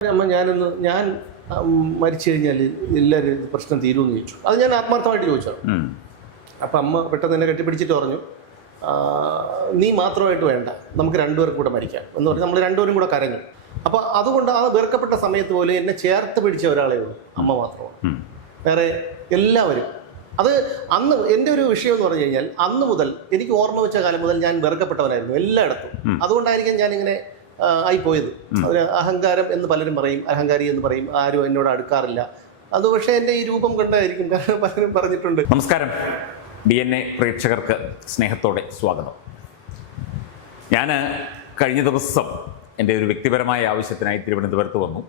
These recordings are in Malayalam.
അമ്മ ഞാനൊന്ന് ഞാൻ മരിച്ചു കഴിഞ്ഞാൽ എല്ലാവരും പ്രശ്നം തീരുമെന്ന് ചോദിച്ചു. അത് ഞാൻ ആത്മാർത്ഥമായിട്ട് ചോദിച്ചത്. അപ്പം അമ്മ പെട്ടെന്ന് എന്നെ കെട്ടിപ്പിടിച്ചിട്ട് പറഞ്ഞു "ആ, നീ മാത്രമായിട്ട് വേണ്ട നമുക്ക് രണ്ടുപേർക്കും കൂടെ മരിക്കാം. എന്ന് പറഞ്ഞ് നമ്മൾ രണ്ടുപേരും കൂടെ കരഞ്ഞു. അപ്പോൾ അതുകൊണ്ട് ആ വെറുക്കപ്പെട്ട സമയത്ത് പോലും എന്നെ ചേർത്ത് പിടിച്ച ഒരാളേ ഉള്ളൂ അമ്മ മാത്രമാണ്. വേറെ എല്ലാവരും. അത് അന്ന് എന്റെ ഒരു വിഷയം എന്ന് പറഞ്ഞു കഴിഞ്ഞാൽ അന്ന് മുതൽ എനിക്ക് ഓർമ്മ വെച്ച കാലം മുതൽ ഞാൻ വെറുക്കപ്പെട്ടവനായിരുന്നു എല്ലായിടത്തും. അതുകൊണ്ടായിരിക്കും ഞാനിങ്ങനെ ആയിപ്പോയത്. അവർ അഹങ്കാരം എന്ന് പലരും പറയും അഹങ്കാരി എന്ന് പറയും ആരും എന്നോട് അടുക്കാറില്ല. അത് പക്ഷേ എന്റെ ഈ രൂപം കണ്ടായിരിക്കും. കാരണം പലരും പറഞ്ഞിട്ടുണ്ട്. നമസ്കാരം. ഡി എൻ എ പ്രേക്ഷകർക്ക് സ്നേഹത്തോടെ സ്വാഗതം. ഞാൻ കഴിഞ്ഞ ദിവസം എന്റെ ഒരു വ്യക്തിപരമായ ആവശ്യത്തിനായി തിരുവനന്തപുരത്ത് വന്നു.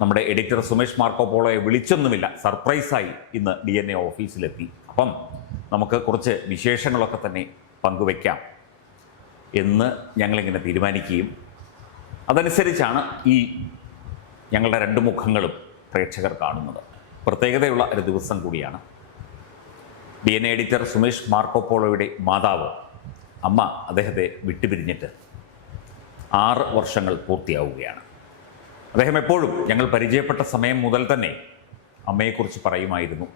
നമ്മുടെ എഡിറ്റർ സുമേഷ് മാർക്കോ പോളോയെ വിളിച്ചൊന്നുമില്ല. സർപ്രൈസായി ഇന്ന് ഡി എൻ എ ഓഫീസിലെത്തി. അപ്പം നമുക്ക് കുറച്ച് വിശേഷങ്ങളൊക്കെ തന്നെ പങ്കുവയ്ക്കാം എന്ന് ഞങ്ങളിങ്ങനെ തീരുമാനിക്കുകയും അതനുസരിച്ചാണ് ഈ ഞങ്ങളുടെ രണ്ട് മുഖങ്ങളും പ്രേക്ഷകർ കാണുന്നത്. പ്രത്യേകതയുള്ള ഒരു ദിവസം കൂടിയാണ്. ഡി എൻ എഡിറ്റർ സുമേഷ് മാർക്കോപോളോയുടെ മാതാവ് അമ്മ അദ്ദേഹത്തെ വിട്ടുപിരിഞ്ഞിട്ട് ആറ് വർഷങ്ങൾ പൂർത്തിയാവുകയാണ്. അദ്ദേഹം എപ്പോഴും ഞങ്ങൾ പരിചയപ്പെട്ട സമയം മുതൽ തന്നെ അമ്മയെക്കുറിച്ച് പറയുമായിരുന്നു.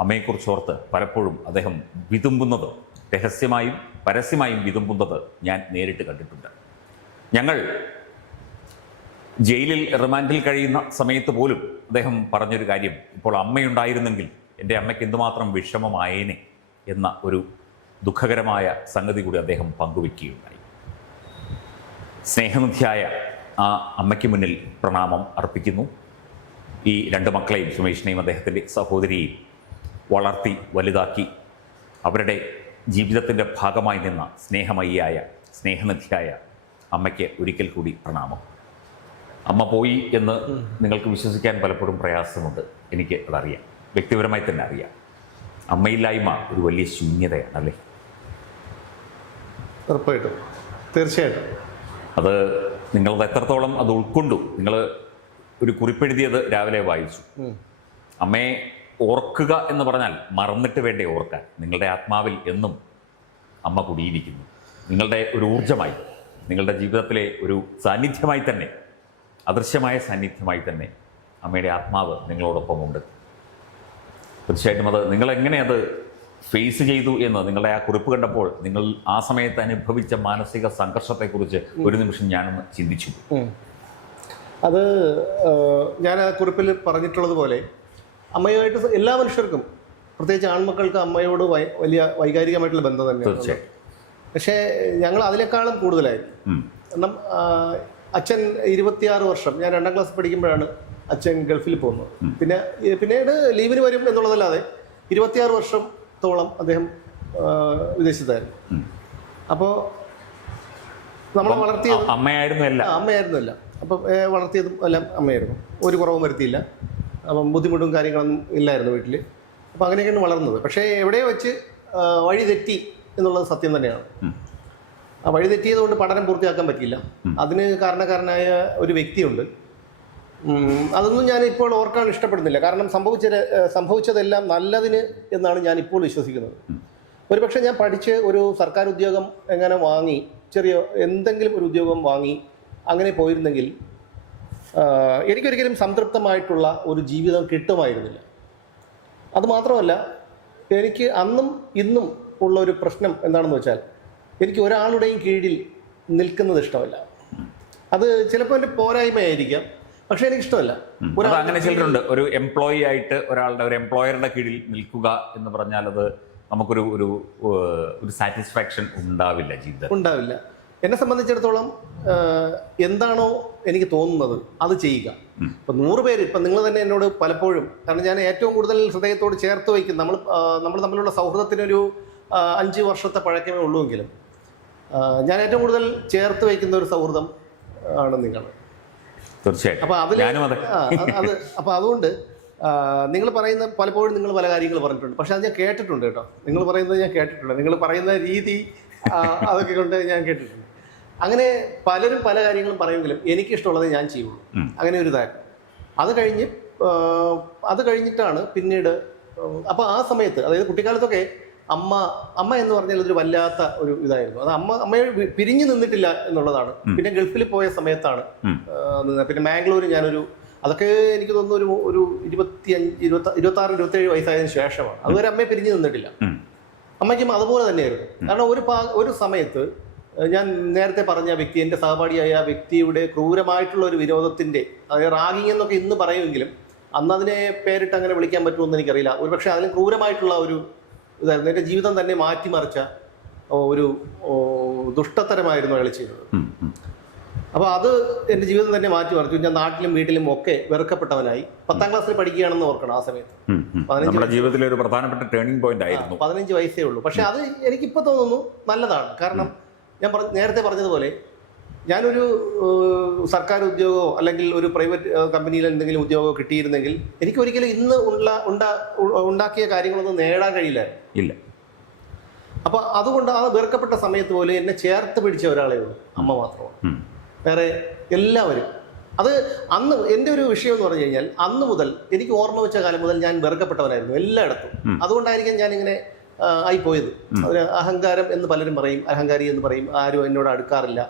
അമ്മയെക്കുറിച്ച് ഓർത്ത് പലപ്പോഴും അദ്ദേഹം വിതുമ്പുന്നത് രഹസ്യമായും പരസ്യമായും വിതുമ്പുന്നത് ഞാൻ നേരിട്ട് കണ്ടിട്ടുണ്ട്. ഞങ്ങൾ ജയിലിൽ റിമാൻഡിൽ കഴിയുന്ന സമയത്ത് പോലും അദ്ദേഹം പറഞ്ഞൊരു കാര്യം ഇപ്പോൾ അമ്മയുണ്ടായിരുന്നെങ്കിൽ എന്റെ അമ്മയ്ക്ക് എന്തുമാത്രം വിഷമമായേനെ എന്ന ഒരു ദുഃഖകരമായ സംഗതി കൂടി അദ്ദേഹം പങ്കുവെക്കുകയുണ്ടായി. സ്നേഹനിധിയായ ആ അമ്മയ്ക്ക് മുന്നിൽ പ്രണാമം അർപ്പിക്കുന്നു. ഈ രണ്ട് മക്കളെയും സുമേഷിനെയും അദ്ദേഹത്തിന്റെ സഹോദരിയെയും വളർത്തി വലുതാക്കി അവരുടെ ജീവിതത്തിന്റെ ഭാഗമായി നിന്ന സ്നേഹമയ്യായ സ്നേഹനിധിയായ അമ്മയ്ക്ക് ഒരിക്കൽ കൂടി പ്രണാമം. അമ്മ പോയി എന്ന് നിങ്ങൾക്ക് വിശ്വസിക്കാൻ പലപ്പോഴും പ്രയാസമുണ്ട്. എനിക്ക് അതറിയാം. വ്യക്തിപരമായി തന്നെ അറിയാം. അമ്മയില്ലായ്മ ഒരു വലിയ ശൂന്യതയാണ് അല്ലേ? ഉറപ്പായിട്ടും. തീർച്ചയായിട്ടും. അത് നിങ്ങളത് എത്രത്തോളം അത് ഉൾക്കൊണ്ടു നിങ്ങൾ ഒരു കുറിപ്പെഴുതിയത് രാവിലെ വായിച്ചു. അമ്മയെ ഓർക്കുക എന്ന് പറഞ്ഞാൽ മറന്നിട്ട് വേണ്ടേ ഓർക്കാൻ. നിങ്ങളുടെ ആത്മാവിൽ എന്നും അമ്മ കുടിയിരിക്കുന്നു. നിങ്ങളുടെ ഒരു ഊർജമായി നിങ്ങളുടെ ജീവിതത്തിലെ ഒരു സാന്നിധ്യമായി തന്നെ അദൃശ്യമായ സാന്നിധ്യമായി തന്നെ അമ്മയുടെ ആത്മാവ് നിങ്ങളോടൊപ്പമുണ്ട്. തീർച്ചയായിട്ടും അത് നിങ്ങളെങ്ങനെ അത് ഫേസ് ചെയ്തു എന്ന് നിങ്ങളുടെ ആ കുറിപ്പ് കണ്ടപ്പോൾ നിങ്ങൾ ആ സമയത്ത് അനുഭവിച്ച മാനസിക സംഘർഷത്തെക്കുറിച്ച് ഒരു നിമിഷം ഞാനൊന്ന് ചിന്തിച്ചു. അത് ഞാൻ ആ കുറിപ്പിൽ പറഞ്ഞിട്ടുള്ളതുപോലെ അമ്മയുമായിട്ട് എല്ലാ മനുഷ്യർക്കും പ്രത്യേകിച്ച് ആൺമക്കൾക്ക് അമ്മയോട് വൈ- വലിയ വൈകാരികമായിട്ടുള്ള ബന്ധം തന്നെയാണ്. പക്ഷേ ഞങ്ങൾ അതിനേക്കാളും കൂടുതലായി കാരണം അച്ഛൻ ഇരുപത്തിയാറ് വർഷം. ഞാൻ രണ്ടാം ക്ലാസ് പഠിക്കുമ്പോഴാണ് അച്ഛൻ ഗൾഫിൽ പോകുന്നത്. പിന്നെ പിന്നീട് ലീവിന് വരും എന്നുള്ളതല്ലാതെ ഇരുപത്തിയാറ് വർഷത്തോളം അദ്ദേഹം വിദേശത്തായിരുന്നു. അപ്പോൾ നമ്മളെ വളർത്തിയത് അ- അമ്മയായിരുന്നു എല്ലാം. ആ, അമ്മയായിരുന്നല്ല അപ്പം വളർത്തിയതും എല്ലാം അമ്മയായിരുന്നു. ഒരു കുറവും വരുത്തിയില്ല. അപ്പം ബുദ്ധിമുട്ടും കാര്യങ്ങളൊന്നും ഇല്ലായിരുന്നു വീട്ടിൽ അപ്പം അങ്ങനെയൊക്കെയാണ് വളർന്നത്. പക്ഷേ എവിടെ വെച്ച് വഴി തെറ്റി എന്നുള്ളത് സത്യം തന്നെയാണ്. ഉം. ആ വഴി തെറ്റിയത് കൊണ്ട് പഠനം പൂർത്തിയാക്കാൻ പറ്റിയില്ല. അതിന് കാരണക്കാരനായ ഒരു വ്യക്തിയുണ്ട്. അതൊന്നും ഞാൻ ഇപ്പോൾ ഓർക്കാൻ ഇഷ്ടപ്പെടുന്നില്ല. കാരണം സംഭവിച്ച സംഭവിച്ചതെല്ലാം നല്ലതിന് എന്നാണ് ഞാൻ ഇപ്പോൾ വിശ്വസിക്കുന്നത്. ഒരുപക്ഷെ ഞാൻ പഠിച്ച് ഒരു സർക്കാർ ഉദ്യോഗം എങ്ങനെ വാങ്ങി ചെറിയ എന്തെങ്കിലും ഒരു ഉദ്യോഗം വാങ്ങി അങ്ങനെ പോയിരുന്നെങ്കിൽ എനിക്കൊരിക്കലും സംതൃപ്തമായിട്ടുള്ള ഒരു ജീവിതം കിട്ടുമായിരുന്നില്ല. അതുമാത്രമല്ല എനിക്ക് അന്നും ഇന്നും ഉള്ള ഒരു പ്രശ്നം എന്താണെന്ന് വെച്ചാൽ എനിക്ക് ഒരാളുടെയും കീഴിൽ നിൽക്കുന്നത് ഇഷ്ടമല്ല. അത് ചിലപ്പോൾ എന്റെ പോരായ്മയായിരിക്കാം പക്ഷെ എനിക്ക് ഇഷ്ടമല്ല അങ്ങനെ ചിലരുണ്ട്. ഒരു എംപ്ലോയി ആയിട്ട് ഒരാളുടെ ഒരു എംപ്ലോയറുടെ കീഴിൽ നിൽക്കുക എന്ന് പറഞ്ഞാൽ അത് നമുക്കൊരു ഒരു ഒരു സാറ്റിസ്ഫാക്ഷൻ ഉണ്ടാവില്ല ജീവിതം ഉണ്ടാവില്ല. എന്നെ സംബന്ധിച്ചിടത്തോളം എന്താണോ എനിക്ക് തോന്നുന്നത് അത് ചെയ്യുക. ഇപ്പം നൂറ് പേര് ഇപ്പം നിങ്ങൾ തന്നെ എന്നോട് പലപ്പോഴും കാരണം ഞാൻ ഏറ്റവും കൂടുതൽ ഹൃദയത്തോട് ചേർത്ത് വയ്ക്കും നമ്മൾ നമ്മൾ തമ്മിലുള്ള സൗഹൃദത്തിനൊരു അഞ്ച് വർഷത്തെ പഴക്കമേ ഉള്ളൂവെങ്കിലും ആ, ഞാൻ ഏറ്റവും കൂടുതൽ ചേർത്ത് വയ്ക്കുന്ന ഒരു സൗഹൃദം ആണ് നിങ്ങൾ. തീർച്ചയായിട്ടും. അപ്പോൾ അതിൽ അത്. അപ്പോൾ അതുകൊണ്ട് നിങ്ങൾ പറയുന്ന പലപ്പോഴും നിങ്ങൾ പല കാര്യങ്ങൾ പറഞ്ഞിട്ടുണ്ട്. പക്ഷെ അത് ഞാൻ കേട്ടിട്ടുണ്ട് കേട്ടോ. നിങ്ങൾ പറയുന്നത് ഞാൻ കേട്ടിട്ടുണ്ട്. നിങ്ങൾ പറയുന്ന രീതി അതൊക്കെ കൊണ്ട് ഞാൻ കേട്ടിട്ടുണ്ട്. അങ്ങനെ പലരും പല കാര്യങ്ങളും പറയുമെങ്കിലും എനിക്കിഷ്ടമുള്ളത് ഞാൻ ചെയ്യുള്ളൂ. അങ്ങനെ ഒരു ഇതായിരുന്നു. അത് കഴിഞ്ഞ് അത് കഴിഞ്ഞിട്ടാണ് പിന്നീട് അപ്പോൾ ആ സമയത്ത് അതായത് കുട്ടിക്കാലത്തൊക്കെ അമ്മ അമ്മ എന്ന് പറഞ്ഞാൽ അതൊരു വല്ലാത്ത ഒരു ഇതായിരുന്നു. അത് അമ്മ അമ്മയെ പിരിഞ്ഞു നിന്നിട്ടില്ല എന്നുള്ളതാണ്. പിന്നെ ഗൾഫിൽ പോയ സമയത്താണ്. പിന്നെ മാംഗ്ലൂർ ഞാനൊരു അതൊക്കെ എനിക്ക് തോന്നുന്നു ഒരു ഒരു ഇരുപത്തി അഞ്ച് ഇരുപത്തി ഇരുപത്തി ആറ് ഇരുപത്തി ഏഴ് വയസ്സായതിനു ശേഷമാണ്. അതുവരെ അമ്മയെ പിരിഞ്ഞു നിന്നിട്ടില്ല. അമ്മയ്ക്കും അതുപോലെ തന്നെയായിരുന്നു. കാരണം ഒരു പാ ഒരു സമയത്ത് ഞാൻ നേരത്തെ പറഞ്ഞ വ്യക്തി എന്റെ സഹപാഠിയായ ആ വ്യക്തിയുടെ ക്രൂരമായിട്ടുള്ള ഒരു വിനോദത്തിന്റെ അതായത് റാഗിങ് എന്നൊക്കെ ഇന്ന് പറയുമെങ്കിലും അന്ന് അതിനെ പേരിട്ട് അങ്ങനെ വിളിക്കാൻ പറ്റുമെന്ന് എനിക്കറിയില്ല. ഒരു പക്ഷേ അതിന് ക്രൂരമായിട്ടുള്ള ഒരു ഇതായിരുന്നു. എന്റെ ജീവിതം തന്നെ മാറ്റിമറിച്ച ഒരു ദുഷ്ടത്തരമായിരുന്നു അയാൾ ചെയ്തത്. അപ്പോൾ അത് എന്റെ ജീവിതം തന്നെ മാറ്റിമറിച്ചു. ഞാൻ നാട്ടിലും വീട്ടിലും ഒക്കെ വെറുക്കപ്പെട്ടവനായി. പത്താം ക്ലാസ്സിൽ പഠിക്കുകയാണെന്ന് ഓർക്കണം ആ സമയത്ത്. നമ്മുടെ ജീവിതത്തിലെ ഒരു പ്രധാനപ്പെട്ട ടേണിംഗ് പോയിന്റ് ആയിരുന്നു. പതിനഞ്ച് വയസ്സേ ഉള്ളൂ. പക്ഷെ അത് എനിക്കിപ്പോൾ തോന്നുന്നു നല്ലതാണ്. കാരണം ഞാൻ നേരത്തെ പറഞ്ഞതുപോലെ ഞാനൊരു സർക്കാർ ഉദ്യോഗമോ അല്ലെങ്കിൽ ഒരു പ്രൈവറ്റ് കമ്പനിയിൽ എന്തെങ്കിലും ഉദ്യോഗമോ കിട്ടിയിരുന്നെങ്കിൽ എനിക്ക് ഒരിക്കലും ഇന്ന് ഉള്ള ഉണ്ടാ ഉണ്ടാക്കിയ കാര്യങ്ങളൊന്നും നേടാൻ കഴിയില്ല. ഇല്ല. അപ്പോൾ അതുകൊണ്ട് ആ വെറുക്കപ്പെട്ട സമയത്ത് പോലും എന്നെ ചേർത്ത് പിടിച്ച ഒരാളേ ഉള്ളൂ. അമ്മ മാത്രമാണ്. വേറെ എല്ലാവരും. അത് അന്ന് എന്റെ ഒരു വിഷയം എന്ന് പറഞ്ഞു കഴിഞ്ഞാൽ അന്ന് മുതൽ എനിക്ക് ഓർമ്മ വെച്ച കാലം മുതൽ ഞാൻ വെറുക്കപ്പെട്ടവനായിരുന്നു എല്ലായിടത്തും. അതുകൊണ്ടായിരിക്കും ഞാൻ ഇങ്ങനെ ആയിപ്പോയത്. അതിന് അഹങ്കാരം എന്ന് പലരും പറയും അഹങ്കാരി എന്ന് പറയും ആരും എന്നോട് അടുക്കാറില്ല.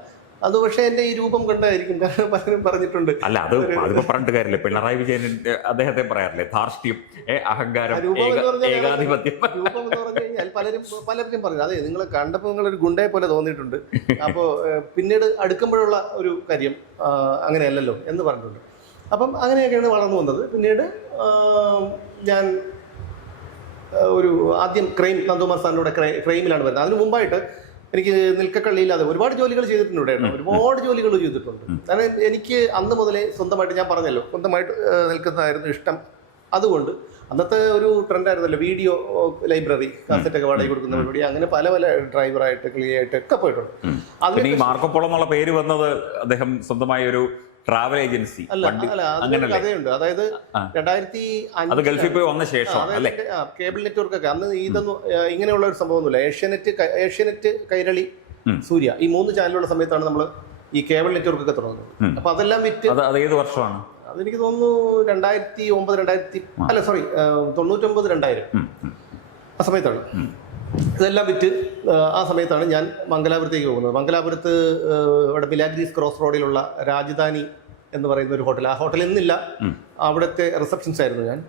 അത് പക്ഷേ എന്റെ ഈ രൂപം കണ്ടായിരിക്കും. കാരണം പലരും പറഞ്ഞിട്ടുണ്ട്. അല്ല അത് അതിപ്പോ പറഞ്ഞിട്ട് കാര്യമില്ല. പിണറായി വിജയൻ അദ്ദേഹത്തെ പറയാറില്ലേ? ധാർഷ്ട്യം അഹങ്കാരം ഏകാധിപത്യം. രൂപം എന്ന് പറഞ്ഞു കഴിഞ്ഞാൽ പലരും പലരും പറഞ്ഞു അതെ നിങ്ങൾ കണ്ടപ്പോൾ നിങ്ങൾ ഒരു ഗുണ്ടയെ പോലെ തോന്നിയിട്ടുണ്ട്. അപ്പോ പിന്നീട് അടുക്കുമ്പോഴുള്ള ഒരു കാര്യം അങ്ങനെയല്ലല്ലോ എന്ന് പറഞ്ഞിട്ടുണ്ട്. അപ്പം അങ്ങനെയൊക്കെയാണ് വളർന്നു വന്നത്. പിന്നീട് ഞാൻ ഒരു ആദ്യം ക്രൈം നന്ദകുമാർ സാറിന്റെ കൂടെ ക്രൈ ക്രൈമിലാണ് വരുന്നത്. അതിന് മുമ്പായിട്ട് എനിക്ക് നിൽക്കക്കള്ളിയില്ലാതെ ഒരുപാട് ജോലികൾ ചെയ്തിട്ടുണ്ട് ഇവിടെ. ഒരുപാട് ജോലികൾ ചെയ്തിട്ടുണ്ട്. കാരണം എനിക്ക് അന്ന് മുതലേ സ്വന്തമായിട്ട് ഞാൻ പറഞ്ഞല്ലോ സ്വന്തമായിട്ട് നിൽക്കുന്നതായിരുന്നു ഇഷ്ടം. അതുകൊണ്ട് അന്നത്തെ ഒരു ട്രെൻഡായിരുന്നല്ലോ വീഡിയോ ലൈബ്രറി കാസറ്റൊക്കെ വാടകയ്ക്ക് കൊടുക്കുന്ന പരിപാടി അങ്ങനെ പല പല ഡ്രൈവറായിട്ട് ക്ലിയായിട്ട് ഒക്കെ പോയിട്ടുണ്ട്. അതിന് മാർക്കോപ്പോളോ എന്നുള്ള പേര് വന്നത് അദ്ദേഹം സ്വന്തമായി ഒരു ട്രാവൽ ഏജൻസി കഥയുണ്ട്. അതായത്. രണ്ടായിരത്തി അത് ഗൾഫിൽ പോയി വന്ന ശേഷം അല്ലേ? കേബിൾ നെറ്റ്വർക്ക് ഒക്കെ അന്ന് ഇതൊന്നും ഇങ്ങനെയുള്ള ഒരു സംഭവമൊന്നുമില്ല ഏഷ്യാനെറ്റ് ഏഷ്യാനെറ്റ് കൈരളി സൂര്യ ഈ മൂന്ന് ചാനലുള്ള സമയത്താണ് നമ്മൾ ഈ കേബിൾ നെറ്റ്വർക്ക് ഒക്കെ തുടങ്ങുന്നത്. അപ്പൊ അതെല്ലാം വിറ്റ് ഏത് വർഷമാണ്? അതെനിക്ക് തോന്നുന്നു രണ്ടായിരത്തി ഒമ്പത് രണ്ടായിരത്തി അല്ല സോറി തൊണ്ണൂറ്റൊമ്പത് രണ്ടായിരം. ആ സമയത്താണ്. ഇതെല്ലാം വിറ്റ് ആ, സമയത്താണ് ഞാൻ മംഗലാപുരത്തേക്ക് പോകുന്നത്. മംഗലാപുരത്ത് അവിടെ ഇവിടെ ബിലാഗ്രീസ് ക്രോസ് റോഡിലുള്ള രാജധാനി എന്ന് പറയുന്ന ഒരു ഹോട്ടൽ. ആ ഹോട്ടൽ ഇന്നില്ല. അവിടുത്തെ റിസപ്ഷൻസ് ആയിരുന്നു ഞാൻ.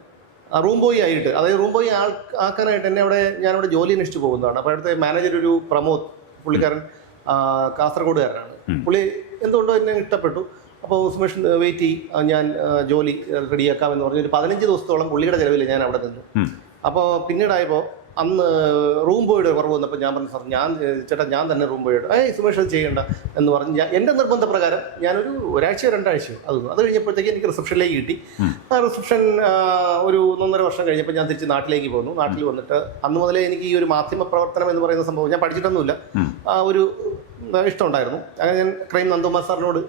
ആ റൂം ബോയ് ആയിട്ട് അതായത് റൂം ബോയ് ആൾ ആക്കാനായിട്ട് എന്നെ അവിടെ ഞാൻ അവിടെ ജോലി അന്വേഷിച്ച് പോകുന്നതാണ്. അപ്പോൾ അവിടുത്തെ മാനേജർ ഒരു പ്രമോദ് പുള്ളിക്കാരൻ കാസർഗോഡുകാരനാണ്. പുള്ളി എന്തുകൊണ്ടോ എന്നെ ഇഷ്ടപ്പെട്ടു. അപ്പോൾ സുമേഷ് വെയിറ്റ് ചെയ്യും ഞാൻ ജോലി റെഡിയാക്കാമെന്ന് പറഞ്ഞ് ഒരു പതിനഞ്ച് ദിവസത്തോളം പുള്ളിയുടെ ചിലവിൽ ഞാൻ അവിടെ നിന്നു. അപ്പോൾ പിന്നീടായപ്പോൾ അന്ന് റൂം ബോയുടെ കുറവ് വന്നപ്പോൾ ഞാൻ പറഞ്ഞു സാർ ഞാൻ ചേട്ടാ ഞാൻ തന്നെ റൂം ബോയുടെ ഏയ് സുമേഷ് അത് ചെയ്യേണ്ട. എന്ന് പറഞ്ഞ് ഞാൻ എന്റെ നിർബന്ധപ്രകാരം ഞാനൊരു ഒരാഴ്ചയോ രണ്ടാഴ്ചയോ അത് അത് കഴിഞ്ഞപ്പോഴത്തേക്ക് എനിക്ക് റിസപ്ഷനിലേക്ക് കിട്ടി. ആ റിസപ്ഷൻ ഒരു ഒന്നൊന്നര വർഷം കഴിഞ്ഞപ്പോൾ ഞാൻ തിരിച്ച് നാട്ടിലേക്ക് പോന്നു. നാട്ടിൽ വന്നിട്ട് അന്ന് മുതലേ എനിക്ക് ഈ ഒരു മാധ്യമ പ്രവർത്തനം എന്ന് പറയുന്ന സംഭവം ഞാൻ പഠിച്ചിട്ടൊന്നുമില്ല. ആ ഒരു ഇഷ്ടമുണ്ടായിരുന്നു. അങ്ങനെ ഞാൻ ക്രൈം നന്ദകുമാർ സാറിനോട്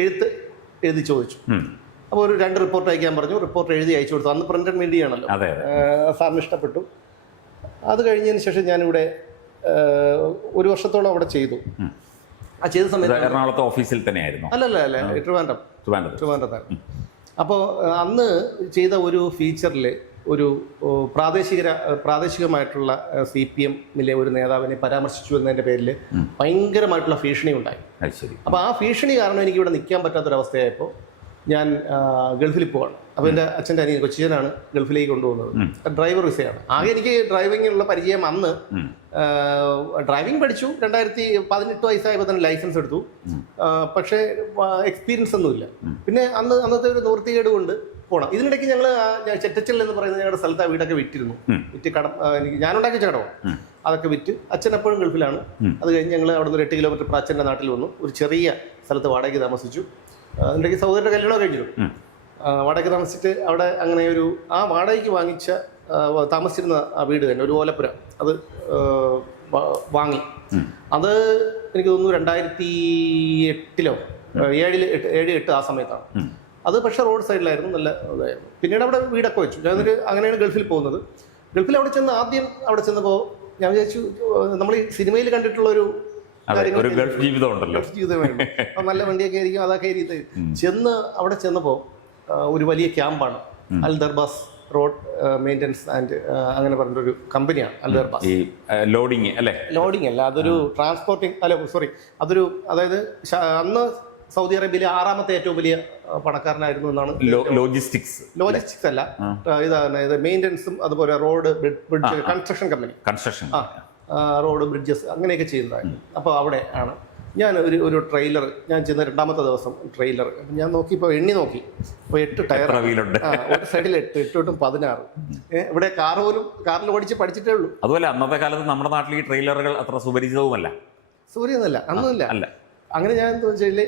എഴുത്ത് എഴുതി ചോദിച്ചു. അപ്പോൾ ഒരു രണ്ട് റിപ്പോർട്ട് അയക്കാൻ പറഞ്ഞു. റിപ്പോർട്ട് എഴുതി അയച്ചു കൊടുത്തു. അന്ന് പ്രിന്റഡ് മീഡിയ അതെ അതെ. സാറിന് ഇഷ്ടപ്പെട്ടു. അത് കഴിഞ്ഞതിന് ശേഷം ഞാനിവിടെ ഒരു വർഷത്തോളം അവിടെ ചെയ്തു. ആ ചെയ്ത സമയത്ത് എറണാകുളത്തെ ഓഫീസിൽ തന്നെയായിരുന്നു. അല്ലല്ല അല്ല ട്രിവാൻഡ്രം. ട്രിവാൻഡ്രത്ത് ട്രിവാൻഡ്രത്താണ്. അപ്പോൾ അന്ന് ചെയ്ത ഒരു ഫീച്ചറിൽ ഒരു പ്രാദേശിക പ്രാദേശികമായിട്ടുള്ള സി പി എമ്മിലെ ഒരു നേതാവിനെ പരാമർശിച്ചു എന്നതിന്റെ പേരിൽ ഭയങ്കരമായിട്ടുള്ള ഭീഷണി ഉണ്ടായി. അപ്പോൾ ആ ഭീഷണി കാരണം എനിക്ക് ഇവിടെ നിൽക്കാൻ പറ്റാത്തൊരവസ്ഥയായപ്പോൾ ഞാൻ ഗൾഫിൽ പോവാണ്. അപ്പോൾ എന്റെ അച്ഛന്റെ അനിയൻ കൊച്ചിയനാണ് ഗൾഫിലേക്ക് കൊണ്ടുപോകുന്നത്. ഡ്രൈവർ വിസയാണ്. ആകെ എനിക്ക് ഡ്രൈവിങ്ങിനുള്ള പരിചയം അന്ന് ഡ്രൈവിംഗ് പഠിച്ചു. രണ്ടായിരത്തി പതിനെട്ട് വയസ്സായപ്പോൾ തന്നെ ലൈസൻസ് എടുത്തു. പക്ഷേ എക്സ്പീരിയൻസ് ഒന്നുമില്ല പിന്നെ അന്ന് അന്നത്തെ ഒരു നിവൃത്തികേട് കൊണ്ട് പോകണം ഇതിനിടയ്ക്ക് ഞങ്ങൾ ചെറ്റച്ചൽ എന്ന് പറയുന്ന ഞങ്ങളുടെ സ്ഥലത്ത് ആ വീടൊക്കെ വിറ്റിരുന്നു. വിറ്റ് കട എനിക്ക് ഞാനുണ്ടാക്കിയ കടവും ഉം. അതൊക്കെ വിറ്റ്. അച്ഛൻ എപ്പോഴും ഗൾഫിലാണ്. അത് കഴിഞ്ഞ് ഞങ്ങൾ അവിടെ നിന്ന് ഒരു എട്ട് കിലോമീറ്റർ പ്രാച്ചന്റെ നാട്ടിൽ വന്നു. ഒരു ചെറിയ സ്ഥലത്ത് വാടകയ്ക്ക് താമസിച്ചു. ആ, സഹോദരന്റെ സഹോദരന്റെ കല്യാണം കഴിഞ്ഞിരുന്നു. വാടകയ്ക്ക് താമസിച്ചിട്ട് അവിടെ അങ്ങനെ ഒരു ആ വാടകയ്ക്ക് വാങ്ങിച്ച താമസിച്ചിരുന്ന ആ വീട് തന്നെ ഒരു ഓലപ്പുര. അത് വാങ്ങി. അത് എനിക്ക് തോന്നുന്നു രണ്ടായിരത്തി എട്ടിലോ ഏഴിൽ എട്ട് ഏഴ് എട്ട് ആ സമയത്താണ്. അത് പക്ഷെ റോഡ് സൈഡിലായിരുന്നു നല്ല ഇതായിരുന്നു. പിന്നീട് അവിടെ വീടൊക്കെ വെച്ചു. ഞാൻ അങ്ങനെയാണ് ഗൾഫിൽ പോകുന്നത്. ഗൾഫിൽ അവിടെ ചെന്ന് ആദ്യം അവിടെ ചെന്നപ്പോൾ ഞാൻ വിചാരിച്ചു നമ്മൾ ഈ സിനിമയിൽ കണ്ടിട്ടുള്ള ഒരു ഗൾഫ് ജീവിതം ഉണ്ടല്ലോ ഗൾഫ് ജീവിതമായിരുന്നു. നല്ല വണ്ടിയൊക്കെ ആയിരിക്കും അതൊക്കെ ആയിരിക്കും ചെന്ന് അവിടെ ചെന്നപ്പോൾ ഒരു വലിയ ക്യാമ്പാണ്. Al Darbas road maintenance and അങ്ങനെ പറഞ്ഞൊരു കമ്പനിയാണ് അൽ ദർബാസ് ഈ ലോഡിങ് അല്ലേ? ലോഡിങ് അല്ല അതൊരു ട്രാൻസ്പോർട്ടിങ് അല്ല സോറി അതൊരു അതായത് അന്ന് സൗദി അറേബ്യയിലെ ആറാമത്തെ ഏറ്റവും വലിയ പണക്കാരനായിരുന്നു എന്നാണ് ലോജിസ്റ്റിക്സ് ലോജിസ്റ്റിക്സ് അല്ല? ഇതാണ് ഇത് മെയിന്റനൻസും അതുപോലെ road bridge construction company construction ആ. റോഡ് ബ്രിഡ്ജസ് അങ്ങനെയൊക്കെ ചെയ്യുന്നതായിരുന്നു അപ്പോൾ അവിടെ ആണ്. ഞാൻ ഒരു ഒരു ട്രെയിലർ ഞാൻ ചെന്ന രണ്ടാമത്തെ ദിവസം ട്രെയിലർ ഞാൻ നോക്കി ഇപ്പോൾ എണ്ണി നോക്കി. ഇപ്പോൾ എട്ട് ടയർ ആ ഒരു സൈഡിൽ എട്ട് എട്ട് തൊട്ടും പതിനാറ്. ഇവിടെ കാർ പോലും കാറിൽ ഓടിച്ച് പഠിച്ചിട്ടേ ഉള്ളൂ. അതുപോലെ അന്നത്തെ കാലത്ത് നമ്മുടെ നാട്ടിൽ ഈ ട്രെയിലറുകൾ അത്ര സുപരിചിതവുമല്ല. സൂര്യൊന്നുമല്ല അന്നുമില്ല അല്ല. അങ്ങനെ ഞാൻ എന്താ വെച്ചാൽ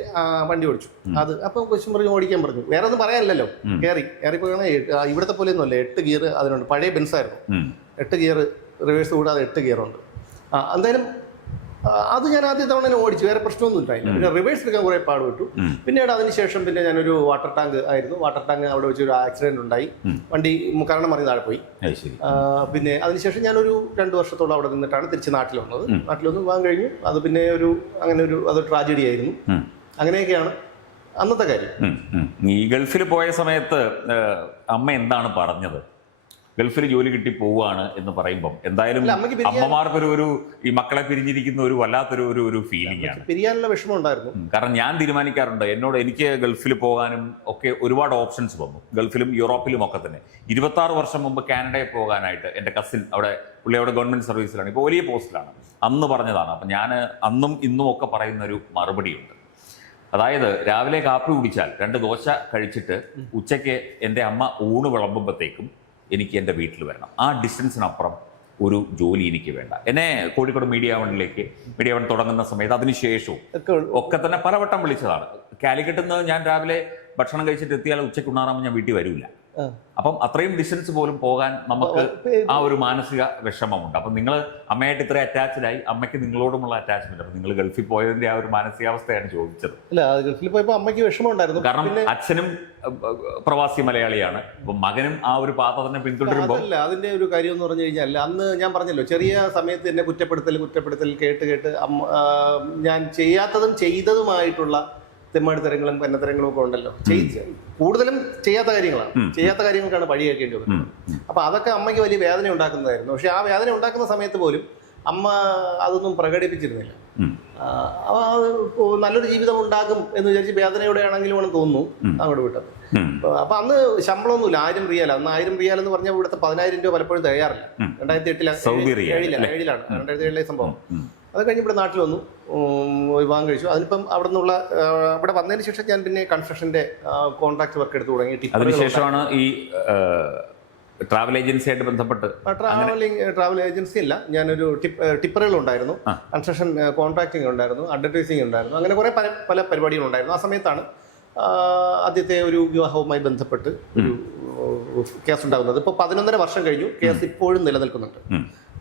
വണ്ടി ഓടിച്ചു. അത് അപ്പം കൊച്ചും പറഞ്ഞു ഓടിക്കാൻ പറഞ്ഞു. വേറെ ഒന്നും പറയാനില്ലല്ലോ. കയറി കയറി പോകണേ ഇവിടുത്തെ പോലെ ഒന്നുമല്ല. എട്ട് ഗിയർ അതിനുണ്ട്. പഴയ ബെൻസ് ആയിരുന്നു. ഉം. എട്ട് ഗിയർ റിവേഴ്സ് കൂടാതെ എട്ട് ഗിയറുണ്ട് ആ എന്തായാലും അത് ഞാൻ ആദ്യ തവണ ഓടിച്ചു. വേറെ പ്രശ്നമൊന്നും ഉണ്ടായില്ല പിന്നെ റിവേഴ്സ് എടുക്കാൻ കുറേ പാടുപെട്ടു. പിന്നീട് അതിനുശേഷം പിന്നെ ഞാനൊരു വാട്ടർ ടാങ്ക് ആയിരുന്നു. വാട്ടർ ടാങ്ക് അവിടെ വെച്ചൊരു ആക്സിഡന്റ് ഉണ്ടായി. വണ്ടി കാരണം മറിഞ്ഞ് താഴെ പോയി. പിന്നെ അതിനുശേഷം ഞാനൊരു രണ്ട് വർഷത്തോളം അവിടെ നിന്നിട്ടാണ് തിരിച്ച് നാട്ടിൽ വന്നത്. നാട്ടിൽ വന്ന് പോകാൻ കഴിഞ്ഞു. അത് പിന്നെ ഒരു അങ്ങനെ ഒരു അത് ട്രാജഡി ആയിരുന്നു. അങ്ങനെയൊക്കെയാണ് അന്നത്തെ കാര്യം. ഈ ഗൾഫിൽ പോയ സമയത്ത് അമ്മ എന്താണ് പറഞ്ഞത്? ഗൾഫിൽ ജോലി കിട്ടി പോവുകയാണ് എന്ന് പറയുമ്പം എന്തായാലും അമ്മമാർക്കൊരു ഒരു ഈ മക്കളെ പിരിഞ്ഞിരിക്കുന്ന ഒരു വല്ലാത്തൊരു ഒരു ഒരു ഫീലിംഗ് ആണ്. പിരിയാനുള്ള വിഷമം ഉണ്ടായിരുന്നു കാരണം ഞാൻ തീരുമാനിക്കാറുണ്ട് എന്നോട് എനിക്ക് ഗൾഫിൽ പോകാനും ഒക്കെ ഒരുപാട് ഓപ്ഷൻസ് വന്നു. ഗൾഫിലും യൂറോപ്പിലും ഒക്കെ തന്നെ. ഇരുപത്തി ആറ് വർഷം മുമ്പ് കാനഡയിൽ പോകാനായിട്ട് എന്റെ കസിൻ അവിടെ പുള്ളി അവിടെ ഗവൺമെന്റ് സർവീസിലാണ് ഇപ്പോൾ വലിയ പോസ്റ്റിലാണ്. അന്ന് പറഞ്ഞതാണ്. അപ്പം ഞാൻ അന്നും ഇന്നും ഒക്കെ പറയുന്ന ഒരു മറുപടിയുണ്ട്. അതായത് രാവിലെ കാപ്പി കുടിച്ചാൽ രണ്ട് ദോശ കഴിച്ചിട്ട് ഉച്ചയ്ക്ക് എന്റെ അമ്മ ഊണ് വിളമ്പുമ്പോഴത്തേക്കും എനിക്ക് എന്റെ വീട്ടിൽ വരണം. ആ ഡിസ്റ്റൻസിനപ്പുറം ഒരു ജോലി എനിക്ക് വേണ്ട. എന്നെ കോഴിക്കോട് മീഡിയ വണ്ണിലേക്ക് മീഡിയ വൺ തുടങ്ങുന്ന സമയത്ത് അതിനുശേഷവും ഒക്കെ ഒക്കെ തന്നെ പലവട്ടം വിളിച്ചതാണ്. കാലിക്കറ്റിൽ നിന്ന് ഞാൻ രാവിലെ ഭക്ഷണം കഴിച്ചിട്ട് എത്തിയാൽ ഉച്ചയ്ക്ക് ഉണ്ണാറാകുമ്പോൾ ഞാൻ വീട്ടിൽ വരില്ല. അപ്പം അത്രയും ഡിസ്റ്റൻസ് പോലും പോകാൻ നമുക്ക് ആ ഒരു മാനസിക വിഷമമുണ്ട്. അപ്പം നിങ്ങൾ അമ്മയായിട്ട് ഇത്ര അറ്റാച്ച്ഡ് ആയി അമ്മയ്ക്ക് നിങ്ങളോടുമുള്ള അറ്റാച്ച്മെന്റ് അപ്പം നിങ്ങൾ ഗൾഫിൽ പോയതിന്റെ ആ ഒരു മാനസികാവസ്ഥയാണ് ചോദിച്ചത്. അല്ല ഗൾഫിൽ പോയപ്പോൾ അമ്മയ്ക്ക് വിഷമമുണ്ടായിരുന്നു. കാരണം അച്ഛനും പ്രവാസി മലയാളിയാണ്. അപ്പം മകനും ആ ഒരു പാത തന്നെ പിന്തുടരുമ്പോൾ അല്ല അതിന്റെ ഒരു കാര്യം എന്ന് പറഞ്ഞു കഴിഞ്ഞാൽ അന്ന് ഞാൻ പറഞ്ഞല്ലോ ചെറിയ സമയത്ത് എന്നെ കുറ്റപ്പെടുത്തൽ കുറ്റപ്പെടുത്തൽ കേട്ട് കേട്ട് ഞാൻ ചെയ്യാത്തതും ചെയ്തതുമായിട്ടുള്ള തെമ്മാടിത്തരങ്ങളും പന്നത്തരങ്ങളും ഒക്കെ ഉണ്ടല്ലോ. ചെയ്- കൂടുതലും ചെയ്യാത്ത കാര്യങ്ങളാണ്. ചെയ്യാത്ത കാര്യങ്ങൾക്കാണ് പഴി കേൾക്കേണ്ടി വന്നത്. അപ്പൊ അതൊക്കെ അമ്മയ്ക്ക് വലിയ വേദന ഉണ്ടാക്കുന്നതായിരുന്നു. പക്ഷെ ആ വേദന ഉണ്ടാക്കുന്ന സമയത്ത് പോലും അമ്മ അതൊന്നും പ്രകടിപ്പിച്ചിരുന്നില്ല. അപ്പൊ നല്ലൊരു ജീവിതം ഉണ്ടാകും എന്ന് വിചാരിച്ച് വേദനയോടെ ആണെങ്കിലും ആണ് തോന്നുന്നു അങ്ങോട്ട് വിട്ടത്. അപ്പൊ അന്ന് ശമ്പളമൊന്നുമില്ല ആയിരം റിയാൽ. അന്ന് ആയിരം റിയാൽ എന്ന് പറഞ്ഞാൽ ഇവിടുത്തെ പതിനായിരം രൂപ പലപ്പോഴും തയ്യാറില്ല രണ്ടായിരത്തി എട്ടിലാണ് ഏഴിലാണ് രണ്ടായിരത്തി ഏഴിലെ സംഭവം. അത് കഴിഞ്ഞ് ഇവിടെ നാട്ടിൽ വന്നു. വിവാഹം കഴിച്ചു. അതിനിപ്പം അവിടെ നിന്നുള്ള അവിടെ വന്നതിന് ശേഷം ഞാൻ പിന്നെ കൺസ്ട്രക്ഷന്റെ കോൺട്രാക്ട് വർക്ക് എടുത്തു തുടങ്ങി. അതിനുശേഷമാണ് ഈ ട്രാവൽ ഏജൻസിയായിട്ട് ബന്ധപ്പെട്ട് ട്രാവലിംഗ് ട്രാവൽ ഏജൻസി അല്ല. ഞാനൊരു ടിപ്പ് ടിപ്പറുകൾ ഉണ്ടായിരുന്നു. കൺസ്ട്രക്ഷൻ കോൺട്രാക്ടിങ് ഉണ്ടായിരുന്നു അഡ്വർടൈസിങ് ഉണ്ടായിരുന്നു. അങ്ങനെ കുറേ പല പല പരിപാടികളുണ്ടായിരുന്നു. ആ സമയത്താണ് ആദ്യത്തെ ഒരു വിവാഹവുമായി ബന്ധപ്പെട്ട് ഒരു കേസ് ഉണ്ടാകുന്നത്. ഇപ്പോൾ പതിനൊന്നര വർഷം കഴിഞ്ഞു. കേസ് ഇപ്പോഴും നിലനിൽക്കുന്നുണ്ട്.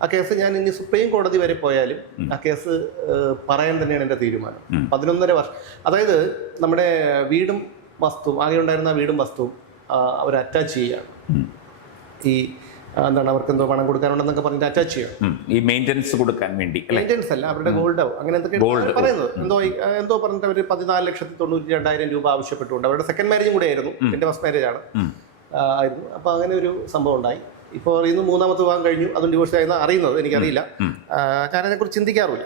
ആ കേസ് ഞാൻ ഇനി സുപ്രീം കോടതി വരെ പോയാലും ആ കേസ് പറയാൻ തന്നെയാണ് എന്റെ തീരുമാനം. പതിനൊന്നര വർഷം. അതായത് നമ്മുടെ വീടും വസ്തുവും ആകെ ഉണ്ടായിരുന്ന വീടും വസ്തുവും അവർ അറ്റാച്ച് ചെയ്യുകയാണ്. ഈ എന്താണ് അവർക്ക് എന്തോ പണം കൊടുക്കാനുണ്ടെന്നൊക്കെ പറഞ്ഞിട്ട് അറ്റാച്ച് ചെയ്യണം ഈ മെയിന്റെനൻസ് കൊടുക്കാൻ വേണ്ടി മെയിന്റെനൻസ് അല്ല അവരുടെ ഗോൾഡോ അങ്ങനെ എന്തൊക്കെ. പറയുന്നത്? എന്തോ എന്തോ പറഞ്ഞിട്ട് അവർ പതിനാല് ലക്ഷത്തി തൊണ്ണൂറ്റി രണ്ടായിരം രൂപ ആവശ്യപ്പെട്ടുകൊണ്ട് അവരുടെ സെക്കൻഡ് മാരേജും കൂടെ ആയിരുന്നു. എന്റെ ഫസ്റ്റ് മാരേജ് ആണ്. ആയിരുന്നു. അപ്പോൾ അങ്ങനെ ഒരു സംഭവം ഉണ്ടായി. ഇപ്പോൾ ഇന്ന് മൂന്നാമത്തെ വിവാഹം കഴിഞ്ഞു അതും ഡിവോഴ്സ് ആയെന്ന് അറിയുന്നത് എനിക്കറിയില്ല. ഞാനതിനെക്കുറിച്ച് ഞാൻ അതിനെക്കുറിച്ച് ചിന്തിക്കാറില്ല.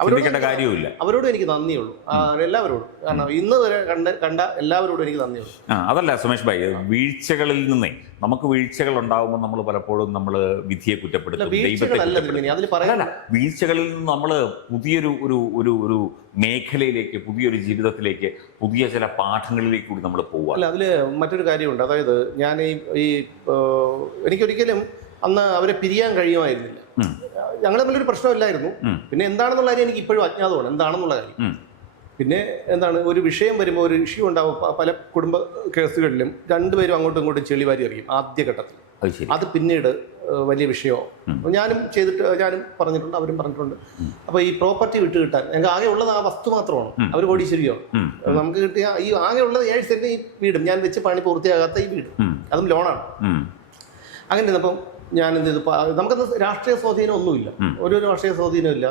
അവരോട് കാര്യവുമില്ല. അവരോട് എനിക്ക് നന്ദിയുള്ളൂ. എല്ലാവരോടും. കാരണം ഇന്ന് വരെ കണ്ട കണ്ട എല്ലാവരോടും എനിക്ക് നന്ദിയുള്ളൂ. അതല്ല സുമേഷ് ഭായി വീഴ്ചകളിൽ നിന്നേ നമുക്ക് വീഴ്ചകൾ ഉണ്ടാകുമ്പോൾ നമ്മൾ പലപ്പോഴും നമ്മൾ വിധിയെ കുറ്റപ്പെടുത്തും ദൈവത്തെ വീഴ്ചകളിൽ നിന്ന് നമ്മൾ പുതിയൊരു ഒരു ഒരു ഒരു മേഖലയിലേക്ക് പുതിയൊരു ജീവിതത്തിലേക്ക് പുതിയ ചില പാഠങ്ങളിലേക്ക് കൂടി നമ്മൾ പോവുക. അല്ല അതിൽ മറ്റൊരു കാര്യമുണ്ട്. അതായത് ഞാൻ ഈ ഈ എനിക്കൊരിക്കലും അന്ന് അവരെ പിരിയാൻ കഴിയുമായിരുന്നില്ല. ഞങ്ങളെ ഞങ്ങൾ തമ്മിലൊരു പ്രശ്നമില്ലായിരുന്നു. പിന്നെ എന്താണെന്നുള്ള കാര്യം എനിക്ക് ഇപ്പോഴും അജ്ഞാതമാണ്. എന്താണെന്നുള്ള കാര്യം. പിന്നെ എന്താണ് ഒരു വിഷയം വരുമ്പോൾ ഒരു ഇഷ്യൂ ഉണ്ടാവും. പല കുടുംബ കേസുകളിലും രണ്ടുപേരും അങ്ങോട്ടും ഇങ്ങോട്ടും ചെളിവാരി എറിയും ആദ്യഘട്ടത്തിൽ. അത് പിന്നീട് വലിയ വിഷയമാവും ഞാനും ചെയ്തിട്ട് ഞാനും പറഞ്ഞിട്ടുണ്ട് അവരും പറഞ്ഞിട്ടുണ്ട്. അപ്പോൾ ഈ പ്രോപ്പർട്ടി വിട്ട് കിട്ടാൻ ഞങ്ങൾക്ക് ആകെ ഉള്ളത് ആ വസ്തു മാത്രമാണ്. അവർ കോടീശ്വരിയോ. നമുക്ക് കിട്ടിയ ഈ ആകെ ഉള്ളത് ഏഴ് സെന്റ് ഈ വീടും. ഞാൻ വെച്ച് പണി പൂർത്തിയാകാത്ത ഈ വീട്. അതും ലോണാണ്. അങ്ങനെ ഇന്നപ്പം ഞാൻ എന്ത് ചെയ്തു നമുക്കത് രാഷ്ട്രീയ സ്വാധീനം ഒന്നുമില്ല. ഒരു രാഷ്ട്രീയ സ്വാധീനമില്ല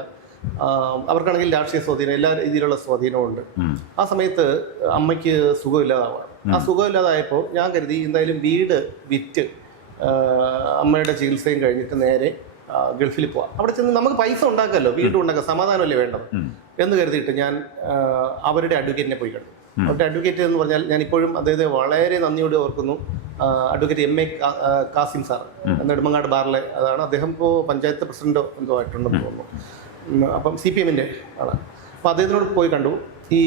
അവർക്കാണെങ്കിൽ രാഷ്ട്രീയ സ്വാധീനം എല്ലാ രീതിയിലുള്ള സ്വാധീനമുണ്ട്. ആ സമയത്ത് അമ്മയ്ക്ക് സുഖമില്ലാതാവാണ്. ആ സുഖമില്ലാതായപ്പോൾ ഞാൻ കരുതി എന്തായാലും വീട് വിറ്റ് അമ്മയുടെ ചികിത്സയും കഴിഞ്ഞിട്ട് നേരെ ഗൾഫിൽ പോവാം. അവിടെ ചെന്ന് നമുക്ക് പൈസ ഉണ്ടാക്കാമല്ലോ വീട് ഉണ്ടാക്കാം സമാധാനമല്ലേ വേണ്ടത്? എന്ന് കരുതിയിട്ട് ഞാൻ അവരുടെ അഡ്വക്കേറ്റിനെ പോയി കണ്ടു. അവരുടെ അഡ്വക്കേറ്റ് എന്ന് പറഞ്ഞാൽ ഞാൻ ഇപ്പോഴും അദ്ദേഹത്തെ വളരെ നന്ദിയോടെ ഓർക്കുന്നു. Advocate M A Kasim sir Nedumangad ബാറിലെ അതാണ്. അദ്ദേഹം ഇപ്പോൾ പഞ്ചായത്ത് പ്രസിഡന്റോ എന്തോ ആയിട്ടുണ്ടെന്ന് തോന്നുന്നു. അപ്പം സി പി എമ്മിന്റെ ആളാണ് അപ്പോൾ അദ്ദേഹത്തിനോട് പോയി കണ്ടു. ഈ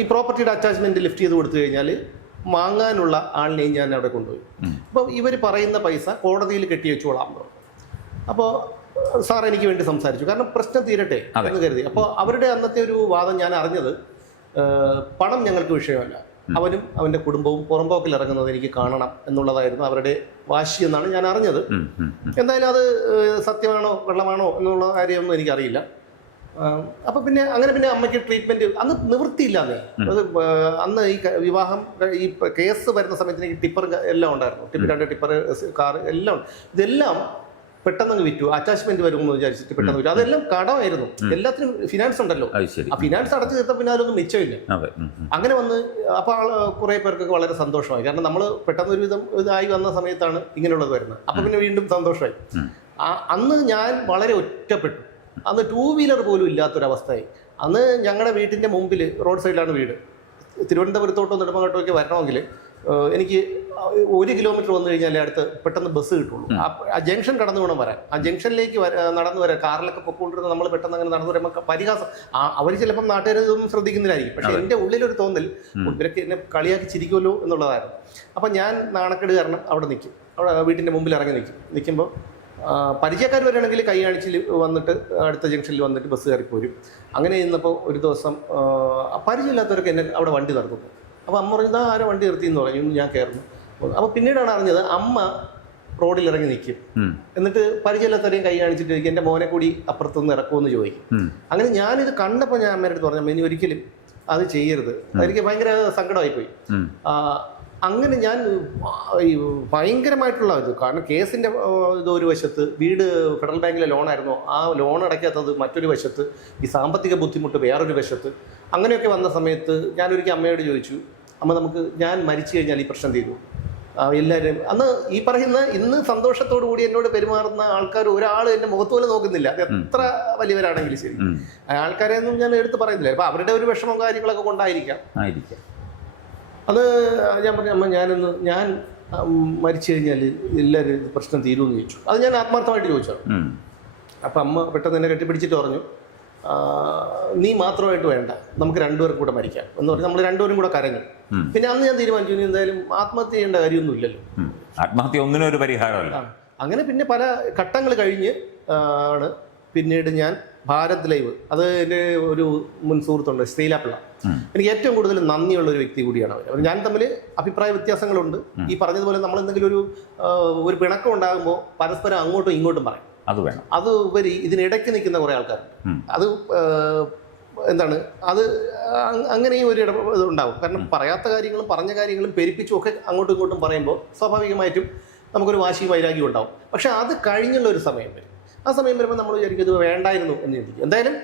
ഈ പ്രോപ്പർട്ടിയുടെ അറ്റാച്ച്മെന്റ് ലിഫ്റ്റ് ചെയ്ത് കൊടുത്തു കഴിഞ്ഞാൽ വാങ്ങാനുള്ള ആളിനെയും ഞാൻ അവിടെ കൊണ്ടുപോയി. അപ്പോൾ ഇവർ പറയുന്ന പൈസ കോടതിയിൽ കെട്ടി വെച്ചോളാം അപ്പോൾ സാർ എനിക്ക് വേണ്ടി സംസാരിച്ചു. കാരണം പ്രശ്നം തീരട്ടെ എന്ന് കരുതി. അപ്പോൾ അവരുടെ അന്നത്തെ ഒരു വാദം ഞാൻ അറിഞ്ഞത് പണം ഞങ്ങൾക്ക് വിഷയമല്ല. അവനും അവന്റെ കുടുംബവും പുറമ്പോക്കിൽ ഇറങ്ങുന്നത് എനിക്ക് കാണണം എന്നുള്ളതായിരുന്നു അവരുടെ വാശി എന്നാണ് ഞാൻ അറിഞ്ഞത്. എന്തായാലും അത് സത്യമാണോ വെള്ളമാണോ എന്നുള്ള കാര്യമൊന്നും എനിക്കറിയില്ല. അപ്പൊ പിന്നെ അങ്ങനെ പിന്നെ അമ്മയ്ക്ക് ട്രീറ്റ്മെന്റ് അന്ന്. നിവൃത്തിയില്ലാതെ അത് അന്ന് ഈ വിവാഹം ഈ കേസ് വരുന്ന സമയത്ത് എനിക്ക് ടിപ്പർ എല്ലാം ഉണ്ടായിരുന്നു. ടിപ്പർ രണ്ട് ടിപ്പർ കാർ എല്ലാം ഇതെല്ലാം പെട്ടെന്ന് അങ്ങ് വിറ്റു. അറ്റാച്ച്മെന്റ് വരുമെന്ന് വിചാരിച്ചിട്ട് പെട്ടെന്ന് വിറ്റു. അതെല്ലാം കടമായിരുന്നു. എല്ലാത്തിനും ഫിനാൻസ് ഉണ്ടല്ലോ. ആ ഫിനാൻസ് അടച്ചു തീർത്ത പിന്നെ അതിലൊന്നും മിച്ചമില്ല. അങ്ങനെ വന്ന് അപ്പോൾ ആൾ കുറേ പേർക്കൊക്കെ വളരെ സന്തോഷമായി. കാരണം നമ്മൾ പെട്ടെന്ന് ഒരു വിധം ഇതായി വന്ന സമയത്താണ് ഇങ്ങനെയുള്ളത് വരുന്നത്. അപ്പോൾ പിന്നെ വീണ്ടും സന്തോഷമായി. അന്ന് ഞാൻ വളരെ ഒറ്റപ്പെട്ടു. അന്ന് ടൂ വീലർ പോലും ഇല്ലാത്തൊരവസ്ഥയായി. അന്ന് ഞങ്ങളുടെ വീട്ടിന്റെ മുമ്പിൽ റോഡ് സൈഡിലാണ് വീട്. തിരുവനന്തപുരത്തോട്ടോ നെടുമങ്ങോട്ടോ വരണമെങ്കിൽ എനിക്ക് ഒരു കിലോമീറ്റർ വന്നു കഴിഞ്ഞാൽ അടുത്ത് പെട്ടെന്ന് ബസ് കിട്ടുള്ളൂ. ആ- ജംഗ്ഷൻ കടന്നു വേണം വരാൻ. ആ ജംഗ്ഷനിലേക്ക് നടന്നു വരാൻ. കാറിലൊക്കെ പൊക്കോണ്ടിരുന്ന നമ്മൾ പെട്ടെന്ന് അങ്ങനെ നടന്നു വരുമ്പോൾ പരിഹാസം. അവർ ചിലപ്പം നാട്ടുകാർ ഇതൊന്നും ശ്രദ്ധിക്കുന്നില്ലായിരിക്കും. പക്ഷെ എന്റെ ഉള്ളിലൊരു തോന്നൽ ഇവരൊക്കെ എന്നെ കളിയാക്കി ചിരിക്കുമല്ലോ എന്നുള്ളതായിരുന്നു. അപ്പം ഞാൻ നാണക്കേട് കാരണം അവിടെ നിൽക്കും അവിടെ വീട്ടിന്റെ മുമ്പിൽ ഇറങ്ങി നിൽക്കും നിൽക്കുമ്പോൾ പരിചയക്കാർ വരികയാണെങ്കിൽ കൈ കാണിച്ചിൽ വന്നിട്ട് അടുത്ത ജംഗ്ഷനിൽ വന്നിട്ട് ബസ് കയറി പോരും. അങ്ങനെ ഇന്നപ്പോൾ ഒരു ദിവസം പരിചയമില്ലാത്തവരൊക്കെ എന്നെ അവിടെ വണ്ടി നടത്തുന്നു അപ്പോൾ അമ്മ പറഞ്ഞു ഇതാ ആരോ വണ്ടി നിർത്തി എന്ന് പറഞ്ഞു. ഞാൻ കയറുന്നു. അപ്പോൾ പിന്നീടാണ് അറിഞ്ഞത് അമ്മ റോഡിൽ ഇറങ്ങി നിൽക്കും. എന്നിട്ട് പരിചയമില്ലാത്തവരെയും കൈ കാണിച്ചിട്ട് ചോദിക്കും എന്റെ മോനെ കൂടി അപ്പുറത്തുനിന്ന് ഇറക്കുമെന്ന് ചോദിക്കും. അങ്ങനെ ഞാനിത് കണ്ടപ്പോൾ ഞാൻ അമ്മേനോട് അടുത്ത് പറഞ്ഞു "അമ്മ, ഇനി ഒരിക്കലും അത് ചെയ്യരുത്. എനിക്ക് ഭയങ്കര സങ്കടമായിപ്പോയി. പോയി അങ്ങനെ ഞാൻ ഭയങ്കരമായിട്ടുള്ള ഇത്. കാരണം കേസിന്റെ ഇത് ഒരു വശത്ത് വീട് ഫെഡറൽ ബാങ്കിലെ ലോണായിരുന്നു. ആ ലോൺ അടയ്ക്കാത്തത് മറ്റൊരു വശത്ത് ഈ സാമ്പത്തിക ബുദ്ധിമുട്ട് വേറൊരു വശത്ത്. അങ്ങനെയൊക്കെ വന്ന സമയത്ത് ഞാനൊരിക്കൽ അമ്മയോട് ചോദിച്ചു അമ്മ നമുക്ക് ഞാൻ മരിച്ചു കഴിഞ്ഞാൽ ഈ പ്രശ്നം തീരും ആ, എല്ലാവരും അന്ന് ഈ പറയുന്ന ഇന്ന് സന്തോഷത്തോടു കൂടി എന്നോട് പെരുമാറുന്ന ആൾക്കാർ ഒരാൾ എന്നെ മുഖത്ത് പോലും നോക്കുന്നില്ല. അത് എത്ര വലിയവരാണെങ്കിലും ശരി. ആൾക്കാരെ ഒന്നും ഞാൻ എടുത്ത് പറയുന്നില്ല. അപ്പൊ അവരുടെ ഒരു വിഷമം കാര്യങ്ങളൊക്കെ കൊണ്ടായിരിക്കാം. അത് ഞാൻ പറഞ്ഞു അമ്മ ഞാനൊന്ന് ഞാൻ മരിച്ചു കഴിഞ്ഞാൽ എല്ലാവരും പ്രശ്നം തീരുമെന്ന് ചോദിച്ചു. അത് ഞാൻ ആത്മാർത്ഥമായിട്ട് ചോദിച്ചു. അപ്പം അമ്മ പെട്ടെന്ന് എന്നെ കെട്ടിപ്പിടിച്ചിട്ട് പറഞ്ഞു. "ആ, നീ മാത്രമായിട്ട് വേണ്ട. നമുക്ക് രണ്ടുപേർക്കും കൂടെ മരിക്കാം എന്ന് പറഞ്ഞാൽ നമ്മൾ രണ്ടുപേരും കൂടെ കരഞ്ഞു. പിന്നെ അന്ന് ഞാൻ തീരുമാനിച്ചു ഇനി എന്തായാലും ആത്മഹത്യ ചെയ്യേണ്ട കാര്യമൊന്നും ഇല്ലല്ലോ. ആത്മഹത്യ ഒന്നിനും ഒരു പരിഹാരമല്ല. അങ്ങനെ പിന്നെ പല ഘട്ടങ്ങൾ കഴിഞ്ഞ് ആണ് പിന്നീട് ഞാൻ ഭാരത് ലൈവ് അത് എന്റെ ഒരു മുൻ സുഹൃത്തുണ്ട് ശ്രീലാപ്പിള്ള. എനിക്ക് ഏറ്റവും കൂടുതൽ നന്ദിയുള്ള ഒരു വ്യക്തി കൂടിയാണ് അവർ ഞാൻ തമ്മിൽ അഭിപ്രായ വ്യത്യാസങ്ങളുണ്ട്. ഈ പറഞ്ഞതുപോലെ നമ്മൾ എന്തെങ്കിലും ഒരു ഒരു പിണക്കം ഉണ്ടാകുമ്പോൾ പരസ്പരം അങ്ങോട്ടും ഇങ്ങോട്ടും പറയും. അത് വേണം. അത് ഉപരി ഇതിനിടയ്ക്ക് നിൽക്കുന്ന കുറേ ആൾക്കാർ. അത് എന്താണ് അത് അങ്ങനെ അങ്ങനെയും ഒരു ഇട ഇത് ഉണ്ടാവും. കാരണം പറയാത്ത കാര്യങ്ങളും പറഞ്ഞ കാര്യങ്ങളും പെരുപ്പിച്ചും ഒക്കെ അങ്ങോട്ടും ഇങ്ങോട്ടും പറയുമ്പോൾ സ്വാഭാവികമായിട്ടും നമുക്കൊരു വാശി വൈരാഗ്യം ഉണ്ടാവും. പക്ഷെ അത് കഴിഞ്ഞുള്ള ഒരു സമയം വരും. ആ സമയം വരുമ്പോൾ നമ്മൾ വിചാരിക്കും ഇത് വേണ്ടായിരുന്നു എന്ന് ചിന്തിക്കും എന്തായാലും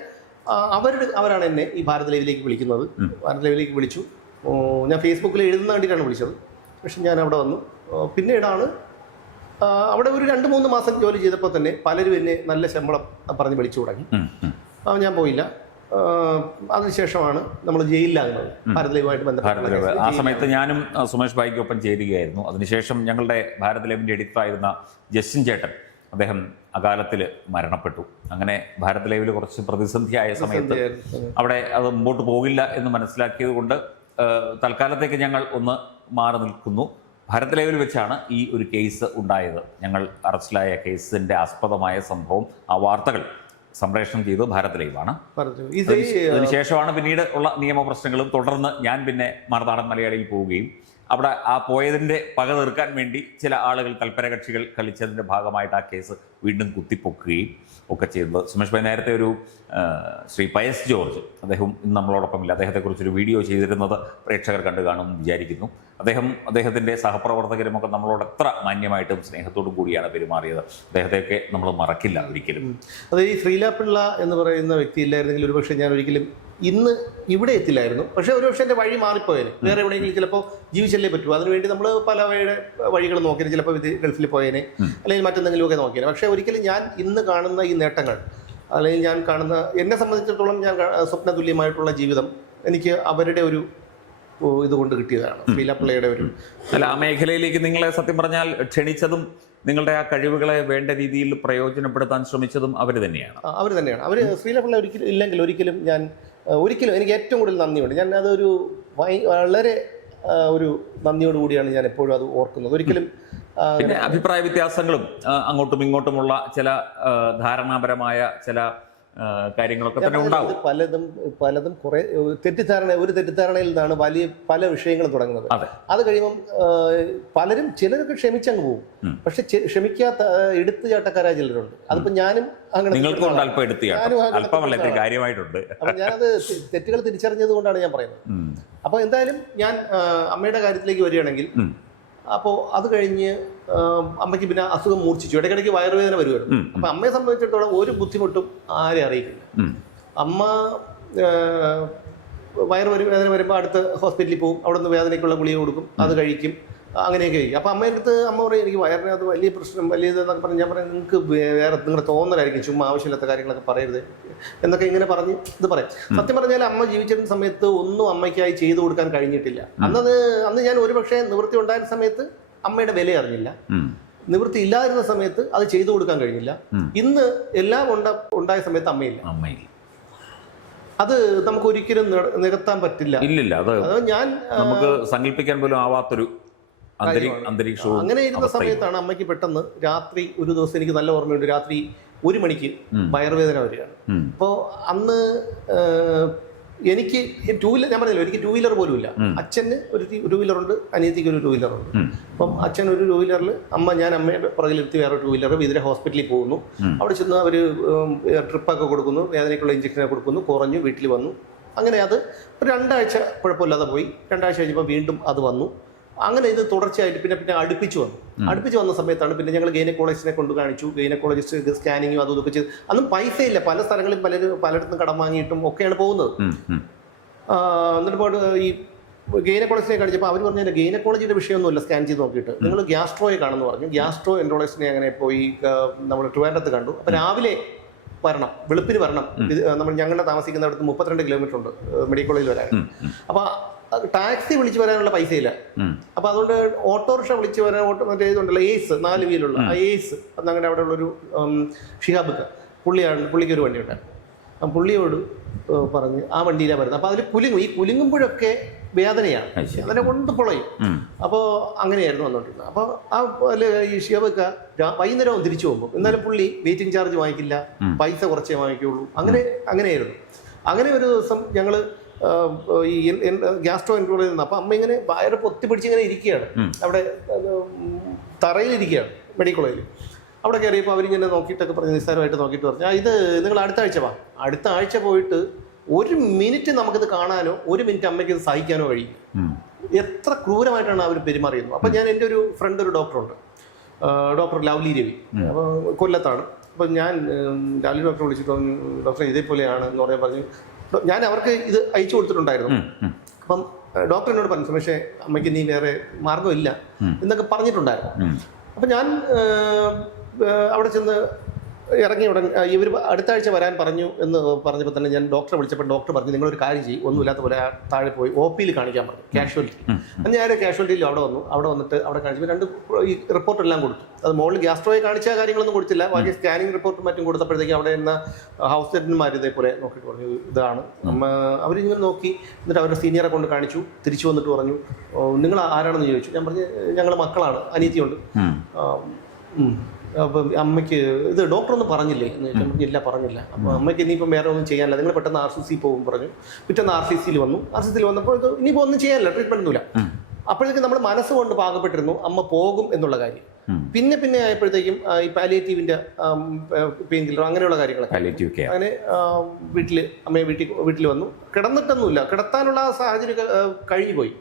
അവരുടെ അവരാണ് എന്നെ ഈ ഭാരത് ലൈവിലേക്ക് വിളിക്കുന്നത്. ഭാരത ലൈവിലേക്ക് വിളിച്ചു. ഞാൻ ഫേസ്ബുക്കിൽ എഴുതുന്ന വേണ്ടിയിട്ടാണ് വിളിച്ചത്. പക്ഷെ ഞാൻ അവിടെ വന്നു പിന്നീടാണ് അവിടെ ഒരു രണ്ട് മൂന്ന് മാസം ജോലി ചെയ്തപ്പോൾ തന്നെ പലരും എന്നെ നല്ല ശമ്പളം പറഞ്ഞ് വിളിച്ചു തുടങ്ങി. ഉം. ഞാൻ പോയില്ല. അതിനുശേഷമാണ് നമ്മൾ ജയിലിലാകുന്നത്. ഭാരത് ലൈവുമായിട്ട് ബന്ധപ്പെട്ട ആ സമയത്ത് ഞാനും സുമേഷ് ബായിക്കൊപ്പം ചേരുകയായിരുന്നു. അതിനുശേഷം ഞങ്ങളുടെ ഭാരത് ലൈവിന്റെ എഡിറ്ററായിരുന്ന ജസ്റ്റിൻ ചേട്ടൻ അദ്ദേഹം അകാലത്തിൽ മരണപ്പെട്ടു. അങ്ങനെ ഭാരത് ലൈവിൽ കുറച്ച് പ്രതിസന്ധിയായ സമയത്ത് അവിടെ അത് മുമ്പോട്ട് പോകില്ല എന്ന് മനസ്സിലാക്കിയത് കൊണ്ട് തൽക്കാലത്തേക്ക് ഞങ്ങൾ ഒന്ന് മാറി നിൽക്കുന്നു. ഭാരത് ലൈവിൽ വെച്ചാണ് ഈ ഒരു കേസ് ഉണ്ടായത്. ഞങ്ങൾ അറസ്റ്റിലായ കേസിന്റെ ആസ്പദമായ സംഭവം ആ വാർത്തകൾ സംപ്രേഷണം ചെയ്തത് ഭാരത് ലൈവാണ് അതിനുശേഷമാണ് പിന്നീട് ഉള്ള നിയമപ്രശ്നങ്ങളും തുടർന്ന് ഞാൻ പിന്നെ മറുനാടൻ മലയാളിയിൽ പോവുകയും അവിടെ ആ പോയതിന്റെ പക തീർക്കാൻ വേണ്ടി ചില ആളുകൾ തൽപര കക്ഷികൾ കളിച്ചതിന്റെ ഭാഗമായിട്ട് ആ കേസ് വീണ്ടും കുത്തിപ്പൊക്കുകയും ഒക്കെ ചെയ്തത് സുമേഷ് ഭായി നേരത്തെ ഒരു ശ്രീ പയസ് ജോർജ് അദ്ദേഹം ഇന്ന് നമ്മളോടൊപ്പം ഇല്ല അദ്ദേഹത്തെക്കുറിച്ചൊരു വീഡിയോ ചെയ്തിരുന്നത് പ്രേക്ഷകർ കണ്ടു കാണുമെന്ന് വിചാരിക്കുന്നു. അദ്ദേഹം അദ്ദേഹത്തിന്റെ സഹപ്രവർത്തകരുമൊക്കെ നമ്മളോട് എത്ര മാന്യമായിട്ടും സ്നേഹത്തോടും കൂടിയാണ് പെരുമാറിയത്. അദ്ദേഹത്തെയൊക്കെ നമ്മൾ മറക്കില്ല ഒരിക്കലും. അത് ഈ ശ്രീലാപിള്ള എന്ന് പറയുന്ന വ്യക്തി ഇല്ലായിരുന്നെങ്കിൽ ഒരുപക്ഷെ ഞാൻ ഒരിക്കലും ഇന്ന് ഇവിടെ എത്തില്ലായിരുന്നു. പക്ഷേ ഒരുപക്ഷെ എന്റെ വഴി മാറിപ്പോയേനെ. വേറെ എവിടെയെങ്കിലും ചിലപ്പോൾ ജീവിച്ചല്ലേ പറ്റൂ. അതിനുവേണ്ടി നമ്മൾ പല വഴിയുടെ വഴികൾ നോക്കിയത് ചിലപ്പോൾ ഗൾഫിൽ പോയേനെ. അല്ലെങ്കിൽ മറ്റെന്തെങ്കിലുമൊക്കെ നോക്കിയേനെ. പക്ഷേ ഒരിക്കലും ഞാൻ ഇന്ന് കാണുന്ന ഈ നേട്ടങ്ങൾ അല്ലെങ്കിൽ ഞാൻ കാണുന്ന എന്നെ സംബന്ധിച്ചിടത്തോളം ഞാൻ സ്വപ്നതുല്യമായിട്ടുള്ള ജീവിതം എനിക്ക് അവരുടെ ഒരു ഇതുകൊണ്ട് കിട്ടിയതാണ് പിള്ളയുടെ ഒരു. അല്ല ആ മേഖലയിലേക്ക് നിങ്ങളെ സത്യം പറഞ്ഞാൽ ക്ഷണിച്ചതും നിങ്ങളുടെ ആ കഴിവുകളെ വേണ്ട രീതിയിൽ പ്രയോജനപ്പെടുത്താൻ ശ്രമിച്ചതും അവർ തന്നെയാണ്. അവർ തന്നെയാണ്. അവർ ശ്രീലപ്പിള്ള ഒരിക്കലും ഇല്ലെങ്കിൽ ഒരിക്കലും ഞാൻ ഒരിക്കലും എനിക്ക് ഏറ്റവും കൂടുതൽ നന്ദിയുണ്ട്. ഞാൻ അതൊരു വളരെ ഒരു നന്ദിയോട് കൂടിയാണ് ഞാൻ എപ്പോഴും അത് ഓർക്കുന്നത്. ഒരിക്കലും പിന്നെ അഭിപ്രായ വ്യത്യാസങ്ങളും അങ്ങോട്ടും ഇങ്ങോട്ടുമുള്ള ചില ധാരണാപരമായ ചില കാര്യങ്ങളൊക്കെ തന്നെ ഉണ്ടാവും. പലതും പലതും കുറെ തെറ്റിദ്ധാരണ ഒരു തെറ്റിദ്ധാരണയിൽ നിന്നാണ് വലിയ പല വിഷയങ്ങളും തുടങ്ങുന്നത്. അതെ. കഴിയുമ്പം പലരും ചിലരൊക്കെ ക്ഷമിച്ചങ്ങ് പോകും. പക്ഷെ ക്ഷമിക്കാത്ത എടുത്തു ചാട്ടക്കാരായ ചിലരുണ്ട്. അതിപ്പോ ഞാനും അങ്ങനെ. കാര്യമായിട്ടുണ്ട്. അപ്പൊ ഞാനത് തെറ്റുകൾ തിരിച്ചറിഞ്ഞത് കൊണ്ടാണ് ഞാൻ പറയുന്നത്. അപ്പൊ എന്തായാലും ഞാൻ അമ്മയുടെ കാര്യത്തിലേക്ക് വരികയാണെങ്കിൽ. അപ്പോൾ അത് കഴിഞ്ഞ് അമ്മയ്ക്ക് പിന്നെ അസുഖം മൂർച്ഛിച്ചു. ഇടയ്ക്കിടയ്ക്ക് വയറുവേദന വരുമായിരുന്നു. അപ്പം അമ്മയെ സംബന്ധിച്ചിടത്തോളം ഒരു ബുദ്ധിമുട്ടും ആരെയും അറിയിക്കില്ല. അമ്മ വയറുവേദന വയറ് വരു- വേദന വരുമ്പോൾ അടുത്ത് ഹോസ്പിറ്റലിൽ പോകും അവിടെ നിന്ന് വേദനയ്ക്കുള്ള ഗുളിക കൊടുക്കും. അത് കഴിക്കും. അങ്ങനെയൊക്കെ കഴിക്കും അപ്പം അമ്മയുടെ അടുത്ത് അമ്മ പറയും എനിക്ക് വയറിനകത്ത് വലിയ പ്രശ്നം വലിയ ഇതെന്നൊക്കെ പറഞ്ഞ് ഞാൻ പറയും നിങ്ങൾക്ക് വേറെ നിങ്ങളുടെ തോന്നലായിരിക്കും ചുമ്മാ ആവശ്യമില്ലാത്ത കാര്യങ്ങളൊക്കെ പറയരുത്. എന്നൊക്കെ ഇങ്ങനെ പറഞ്ഞ് ഇത് പറയും. സത്യം പറഞ്ഞാൽ അമ്മ ജീവിച്ചിരുന്ന സമയത്ത് ഒന്നും അമ്മയ്ക്കായി ചെയ്തു കൊടുക്കാൻ കഴിഞ്ഞിട്ടില്ല. അന്നത് അന്ന് ഞാൻ ഒരുപക്ഷെ നിവൃത്തി ഉണ്ടായ സമയത്ത് അമ്മയുടെ വില അറിഞ്ഞില്ല. നിവൃത്തി ഇല്ലാതിരുന്ന സമയത്ത് അത് ചെയ്തു കൊടുക്കാൻ കഴിഞ്ഞില്ല. ഇന്ന് എല്ലാം ഉണ്ട ഉണ്ടായ സമയത്ത് അമ്മയില്ല. അമ്മയില്ല. അത് നമുക്ക് ഒരിക്കലും നിക- നികത്താൻ പറ്റില്ല. ഇല്ലില്ല അത് ഞാൻ നമുക്ക് സങ്കല്പിക്കാൻ പോലും ആവാത്തൊരു. അന്തരീക്ഷവും അങ്ങനെ ഇരുന്ന. സമയത്താണ് അമ്മയ്ക്ക് പെട്ടെന്ന് രാത്രി ഒരു ദിവസം എനിക്ക് നല്ല ഓർമ്മയുണ്ട്. രാത്രി ഒരു മണിക്ക് വയറുവേദന വരികയാണ്. അപ്പോ അപ്പോൾ അന്ന് എനിക്ക് ടൂ വീലർ ഞാൻ പറഞ്ഞല്ലോ എനിക്ക് ടൂ വീലർ പോലും ഇല്ല അച്ഛന് ഒരു ടൂ വീലർ ഉണ്ട് അനിയത്തിക്ക് ഒരു ടൂ വീലർ ഉണ്ട്. അപ്പം അച്ഛൻ ഒരു ടൂ വീലറിൽ അമ്മ ഞാൻ അമ്മയുടെ പുറകിലെത്തി വേറെ ടൂ വീലർ ഇതിരെ ഹോസ്പിറ്റലിൽ പോകുന്നു. അവിടെ ചെന്ന് അവർ ട്രിപ്പൊക്കെ കൊടുക്കുന്നു വേദനയ്ക്കുള്ള ഇഞ്ചക്ഷനൊക്കെ കൊടുക്കുന്നു കുറഞ്ഞു വീട്ടിൽ വന്നു. അങ്ങനെ അത് ഒരു രണ്ടാഴ്ച കുഴപ്പമില്ലാതെ പോയി. രണ്ടാഴ്ച കഴിഞ്ഞപ്പോൾ വീണ്ടും അത് വന്നു. അങ്ങനെ ഇത് തുടർച്ചയായിട്ട് പിന്നെ പിന്നെ അടുപ്പിച്ച് വന്നു. അടുപ്പിച്ച് വന്ന സമയത്താണ് പിന്നെ ഞങ്ങൾ ഗൈനക്കോളജിസ്റ്റിനെ കൊണ്ട് കാണിച്ചു. ഗൈനക്കോളജിസ്റ്റ് സ്കാനിങ്ങും അതും ഇതൊക്കെ ചെയ്ത് അന്നും പൈസ ഇല്ല പല സ്ഥലങ്ങളിൽ പലരും പലയിടത്തും കടം വാങ്ങിയിട്ടും ഒക്കെയാണ് പോകുന്നത്. എന്നിട്ട് ഈ ഗൈനക്കോളജിനെ കാണിച്ചപ്പോൾ അവർ പറഞ്ഞു ഗൈനക്കോളജിയുടെ വിഷയമൊന്നുമില്ല സ്കാൻ ചെയ്ത് നോക്കിയിട്ട്. നിങ്ങൾ ഗ്യാസ്ട്രോയെ കാണുമെന്ന് പറഞ്ഞു. ഗ്യാസ്ട്രോ എൻട്രോളജിസ്റ്റിനെ അങ്ങനെ പോയി നമ്മൾ ട്രിവാൻഡ്രത്ത് കണ്ടു. അപ്പോൾ രാവിലെ വരണം വെളുപ്പിന് വരണം. നമ്മൾ ഞങ്ങളുടെ താമസിക്കുന്ന അടുത്ത് മുപ്പത്തിരണ്ട് കിലോമീറ്റർ ഉണ്ട് മെഡിക്കൽ കോളേജിൽ വരാൻ. അപ്പോൾ ടാക്സി വിളിച്ചു വരാനുള്ള പൈസയില്ല. ഇല്ല അപ്പോൾ അതുകൊണ്ട് ഓട്ടോറിക്ഷ വിളിച്ചു വരാൻ ഓട്ടോ മറ്റേ ഇതുണ്ടല്ലോ ഏസ് നാല് വീലുള്ള ആ ഏസ് അത് ഞങ്ങളുടെ അവിടെ ഉള്ളൊരു ഷിഹാബിക്ക്. പുള്ളിയാണ് പുള്ളിക്ക് ഒരു വണ്ടി ഉണ്ടായിരുന്നു. ആ പുള്ളിയോട് പറഞ്ഞ് ആ വണ്ടിയിലാണ് വരുന്നത്. അപ്പോൾ അതിൽ കുലുങ്ങും ഈ കുലുങ്ങുമ്പോഴൊക്കെ വേദനയാണ്. അത് അതിനെ കൊണ്ട് പൊളയും. അപ്പോൾ അങ്ങനെയായിരുന്നു വന്നുകൊണ്ടിരുന്നത് അപ്പോൾ ആ ഈ ഷിയാബക്ക വൈകുന്നേരം തിരിച്ചു പോകുമ്പോൾ എന്നാലും പുള്ളി വെയിറ്റിംഗ് ചാർജ് വാങ്ങിക്കില്ല. പൈസ കുറച്ചേ വാങ്ങിക്കുള്ളൂ. അങ്ങനെ അങ്ങനെയായിരുന്നു. അങ്ങനെ ഒരു ദിവസം ഞങ്ങൾ ഈ ഗ്യാസ്ട്രോ എൻട്രോളിൽ നിന്ന്. അപ്പം അമ്മ ഇങ്ങനെ വയറ് പൊത്തി പിടിച്ച് ഇങ്ങനെ ഇരിക്കുകയാണ്. അവിടെ തറയിലിരിക്കുകയാണ് മെഡിക്കൽ കോളേജിൽ അവിടെ കയറിയപ്പോൾ അവരിങ്ങനെ നോക്കിയിട്ടൊക്കെ പറഞ്ഞ് നിസ്സാരമായിട്ട് നോക്കിയിട്ട് പറഞ്ഞു ഇത് നിങ്ങൾ അടുത്ത ആഴ്ച വാ. അടുത്ത ആഴ്ച പോയിട്ട് ഒരു മിനിറ്റ് നമുക്കിത് കാണാനോ ഒരു മിനിറ്റ് അമ്മയ്ക്ക് ഇത് സഹിക്കാനോ കഴിയും എത്ര ക്രൂരമായിട്ടാണ് അവർ പെരുമാറിയത്? അപ്പം ഞാൻ എന്റെ ഒരു ഫ്രണ്ട് ഒരു ഡോക്ടറുണ്ട് ഡോക്ടർ ലവ്ലി രവി. അപ്പോൾ കൊല്ലത്താണ്. അപ്പം ഞാൻ ലാലി ലവ്ലി ഡോക്ടറെ വിളിച്ചിട്ട് ഡോക്ടറെ ഇതേപോലെയാണ് എന്ന് പറയാൻ പറഞ്ഞു. ഞാൻ അവർക്ക് ഇത് അയച്ചു കൊടുത്തിട്ടുണ്ടായിരുന്നു. അപ്പം ഡോക്ടർ എന്നോട് പറഞ്ഞു പക്ഷേ അമ്മയ്ക്ക് നീ വേറെ മാർഗമില്ല എന്നൊക്കെ പറഞ്ഞിട്ടുണ്ടായിരുന്നു. അപ്പം ഞാൻ അവിടെ ചെന്ന് ഇറങ്ങി ഉടൻ ഇവർ അടുത്ത ആഴ്ച വരാൻ പറഞ്ഞു എന്ന് പറഞ്ഞപ്പോൾ തന്നെ ഞാൻ ഡോക്ടറെ വിളിച്ചപ്പോൾ ഡോക്ടർ പറഞ്ഞു നിങ്ങളൊരു കാര്യം ചെയ്യും ഒന്നുമില്ലാത്ത പോലെ താഴെ പോയി ഒ പിയിൽ കാണിക്കാൻ പറഞ്ഞു കാഷ്വാലിറ്റി ഞാൻ കാഷ്വാലിറ്റിയിൽ അവിടെ വന്നു അവിടെ വന്നിട്ട് അവിടെ കാണിച്ചപ്പോൾ രണ്ട് ഈ റിപ്പോർട്ടെല്ലാം കൊടുത്തു. അത് മുകളിൽ ഗ്യാസ്ട്രോയെ കാണിച്ച കാര്യങ്ങളൊന്നും കൊടുത്തില്ല ബാക്കി സ്കാനിങ് റിപ്പോർട്ടും മറ്റും കൊടുത്തപ്പോഴത്തേക്ക് അവിടെ ഇരുന്ന ഹൗസ് സർജന്മാർ ഇതേപോലെ നോക്കിയിട്ട് പറഞ്ഞു ഇതാണ്. അവർ അവരിങ്ങനെ നോക്കി എന്നിട്ട് അവരുടെ സീനിയറെ കൊണ്ട് കാണിച്ചു തിരിച്ചു വന്നിട്ട് പറഞ്ഞു നിങ്ങൾ ആരാണെന്ന് ചോദിച്ചു. ഞാൻ പറഞ്ഞു ഞങ്ങൾ മക്കളാണ് അനീതിയുണ്ട്. അപ്പം അമ്മയ്ക്ക് ഇത് ഡോക്ടർ ഒന്നും പറഞ്ഞില്ലേ എന്ന് ചോദിച്ചാൽ ഇല്ല പറഞ്ഞില്ല. അപ്പോൾ അമ്മയ്ക്ക് ഇനിയിപ്പം വേറെ ഒന്നും ചെയ്യാനില്ല. നിങ്ങൾ പെട്ടെന്ന് ആർ സി സി പോകും പറഞ്ഞു. പിറ്റേന്ന് ആർ സി സിയിൽ വന്നു. ആർ സി സിയിൽ വന്നപ്പോൾ ഇത് ഇനിയിപ്പോൾ ഒന്നും ചെയ്യാനില്ല ട്രീറ്റ്മെന്റ് ഒന്നുമില്ല. അപ്പോഴേക്കും നമ്മൾ മനസ്സുകൊണ്ട് പാകപ്പെട്ടിരുന്നു അമ്മ പോകും എന്നുള്ള കാര്യം. പിന്നെ പിന്നെ ആയപ്പോഴത്തേക്കും ഈ പാലിയേറ്റീവിന്റെ പെയിൻ കില്ലർ അങ്ങനെയുള്ള കാര്യങ്ങളൊക്കെ. അങ്ങനെ വീട്ടിൽ അമ്മയെ വീട്ടിൽ വീട്ടിൽ വന്നു. കിടന്നിട്ടൊന്നുമില്ല. കിടത്താനുള്ള ആ സാഹചര്യം കഴിഞ്ഞു പോയി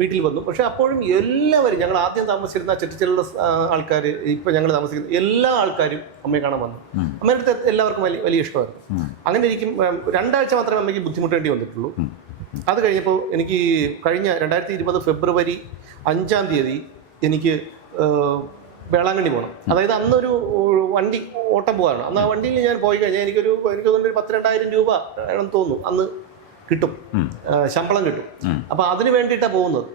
വീട്ടിൽ വന്നു. പക്ഷെ അപ്പോഴും എല്ലാവരും ഞങ്ങൾ ആദ്യം താമസിച്ചിരുന്ന ചെട്ടിച്ചിലുള്ള ആൾക്കാർ ഇപ്പൊ ഞങ്ങൾ താമസിക്കുന്ന എല്ലാ ആൾക്കാരും അമ്മയെ കാണാൻ വന്നു. അമ്മയുടെ അടുത്ത് എല്ലാവർക്കും വലിയ വലിയ ഇഷ്ടമായിരുന്നു. അങ്ങനെ ഇരിക്കും രണ്ടാഴ്ച മാത്രമേ അമ്മയ്ക്ക് ബുദ്ധിമുട്ടേണ്ടി വന്നിട്ടുള്ളൂ. അത് കഴിഞ്ഞപ്പോൾ എനിക്ക് കഴിഞ്ഞ രണ്ടായിരത്തി ഇരുപത് ഫെബ്രുവരി അഞ്ചാം തീയതി എനിക്ക് വേളാങ്കണ്ണി പോകണം അതായത് അന്നൊരു വണ്ടി ഓട്ടം പോവാണ് അന്ന് ആ വണ്ടിയിൽ ഞാൻ പോയി കഴിഞ്ഞാൽ എനിക്കൊരു എനിക്ക് തോന്നുന്നു ഒരു പത്ത് രണ്ടായിരം രൂപ ആണെന്ന് തോന്നുന്നു. അന്ന് കിട്ടും. ശമ്പളം കിട്ടും. അപ്പോൾ അതിന് വേണ്ടിയിട്ടാണ് പോകുന്നത്.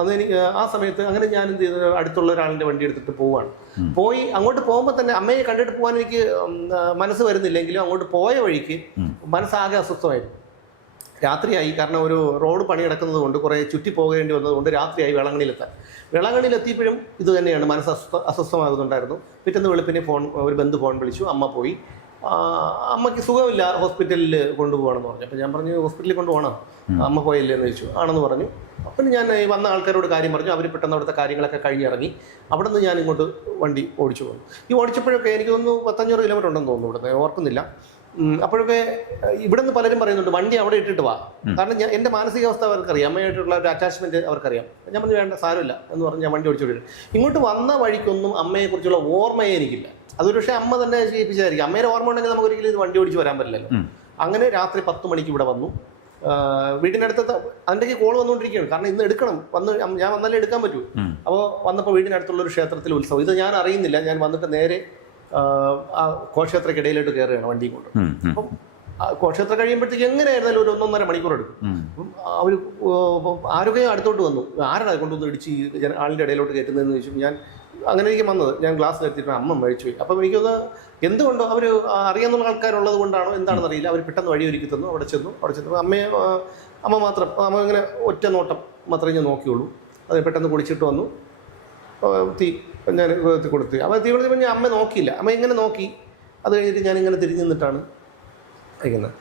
അന്ന് എനിക്ക് ആ സമയത്ത് അങ്ങനെ ഞാൻ എന്ത് ചെയ്തു? അടുത്തുള്ള ഒരാളിന്റെ വണ്ടി എടുത്തിട്ട് പോവാണ്. പോയി അങ്ങോട്ട് പോകുമ്പോൾ തന്നെ അമ്മയെ കണ്ടിട്ട് പോകാൻ എനിക്ക് മനസ്സ് വരുന്നില്ലെങ്കിലും അങ്ങോട്ട് പോയ വഴിക്ക് മനസ്സാകെ അസ്വസ്ഥമായിരുന്നു. രാത്രിയായി. കാരണം ഒരു റോഡ് പണി കിടക്കുന്നത് കൊണ്ട് കുറേ ചുറ്റി പോകേണ്ടി വന്നതുകൊണ്ട് രാത്രിയായി വേളങ്ങണിയിലെത്താൻ. വേളങ്ങണിയിലെത്തിയപ്പോഴും ഇത് തന്നെയാണ്. മനസ്സ് അസ്വസ്ഥ അസ്വസ്ഥമാകുന്നുണ്ടായിരുന്നു പിറ്റേന്ന് വെളുപ്പിനെ ഫോൺ ഒരു ബന്ധു ഫോൺ വിളിച്ചു. അമ്മ പോയി. അമ്മയ്ക്ക് സുഖമില്ല. ഹോസ്പിറ്റലിൽ കൊണ്ടുപോകണമെന്ന് പറഞ്ഞു. അപ്പോൾ ഞാൻ പറഞ്ഞു ഹോസ്പിറ്റലിൽ കൊണ്ടുപോകണം? അമ്മ പോയില്ലേ എന്ന് ചോദിച്ചു. ആണെന്ന് പറഞ്ഞു. അപ്പം ഞാൻ വന്ന ആൾക്കാരോട് കാര്യം പറഞ്ഞു. അവർ പെട്ടെന്ന് അവിടുത്തെ കാര്യങ്ങളൊക്കെ കഴിഞ്ഞിറങ്ങി. അവിടെ നിന്ന് ഞാൻ ഇങ്ങോട്ട് വണ്ടി ഓടിച്ചു പോകുന്നു ഈ ഓടിച്ചപ്പോഴൊക്കെ എനിക്ക് തോന്നുന്നു പത്തഞ്ഞൂറ് കിലോമീറ്റർ ഉണ്ടെന്ന് തോന്നുന്നു. ഇവിടുന്ന് ഓർക്കുന്നില്ല. അപ്പോഴൊക്കെ ഇവിടെ നിന്ന് പലരും പറയുന്നുണ്ട് വണ്ടി അവിടെ ഇട്ടിട്ട് വാ. കാരണം ഞാൻ എന്റെ മാനസികാവസ്ഥ അവർക്കറിയാം അമ്മയായിട്ടുള്ള ഒരു അറ്റാച്ച്മെന്റ് അവർക്കറിയാം. ഞാൻ പറഞ്ഞു വേണ്ട സാരമില്ല എന്ന് പറഞ്ഞ് ഞാൻ വണ്ടി ഓടിച്ചോടി. ഇങ്ങോട്ട് വന്ന വഴിക്കൊന്നും അമ്മയെക്കുറിച്ചുള്ള ഓർമ്മയെ എനിക്കില്ല. അതൊരു പക്ഷേ അമ്മ തന്നെ ചെയ്യിപ്പിച്ചതായിരിക്കും അമ്മയുടെ ഓർമ്മ ഉണ്ടെങ്കിൽ നമുക്ക് ഒരിക്കലും ഇത് വണ്ടി ഓടിച്ച് വരാൻ പറ്റില്ലല്ലോ. അങ്ങനെ രാത്രി പത്ത് മണിക്ക് ഇവിടെ വന്നു. വീടിനടുത്ത് അതിന്റെ കോൾ വന്നുകൊണ്ടിരിക്കുകയാണ്. കാരണം ഇന്ന് എടുക്കണം. വന്ന് ഞാൻ വന്നാലേ എടുക്കാൻ പറ്റൂ. അപ്പോൾ വന്നപ്പോൾ വീടിനടുത്തുള്ള ഒരു ക്ഷേത്രത്തിൽ ഉത്സവം. ഇത് ഞാൻ അറിയുന്നില്ല. ഞാൻ വന്നിട്ട് നേരെ ആ ഘോഷയാത്രക്കിടയിലോട്ട് കയറുകയാണ് വണ്ടി കൊണ്ട്. അപ്പം ആ ഘോഷയാത്ര കഴിയുമ്പോഴത്തേക്ക് എങ്ങനെയായിരുന്നാലും ഒരു ഒന്നൊന്നര മണിക്കൂർ എടുക്കും. അപ്പം അവർ ആരൊക്കെയോ അടുത്തോട്ട് വന്നു. ആരാണ് കൊണ്ടുവന്ന് ഇടിച്ച് ആളിന്റെ ഇടയിലോട്ട് കയറ്റുന്നതെന്ന് ചോദിച്ചു. ഞാൻ അങ്ങനെ എനിക്ക് വന്നത്. ഞാൻ ഗ്ലാസ് നിർത്തിയിട്ട് അമ്മ മരിച്ചു പോയി അപ്പം എനിക്കൊന്ന് എന്തുകൊണ്ടോ അവർ അറിയാവുന്ന ആൾക്കാരുള്ളത് കൊണ്ടാണോ എന്താണെന്ന് അറിയില്ല. അവർ പെട്ടെന്ന് വഴി ഒരുക്കി തന്നു. അവിടെ ചെന്നു. അവിടെ ചെന്നു അമ്മയെ അമ്മ മാത്രം അമ്മ ഇങ്ങനെ ഒറ്റ നോട്ടം മാത്രമേ ഞാൻ നോക്കിയുള്ളൂ. അത് പെട്ടെന്ന് കുടിച്ചിട്ട് വന്നു. തീ ഞാൻ തീ കൊടുത്തു. അപ്പോൾ തീ കൊടുത്തപ്പോൾ ഞാൻ അമ്മ നോക്കിയില്ല. അമ്മ ഇങ്ങനെ നോക്കി. അത് കഴിഞ്ഞിട്ട് ഞാൻ ഇങ്ങനെ തിരിഞ്ഞു നിന്നിട്ടാണ് കഴിക്കുന്നത്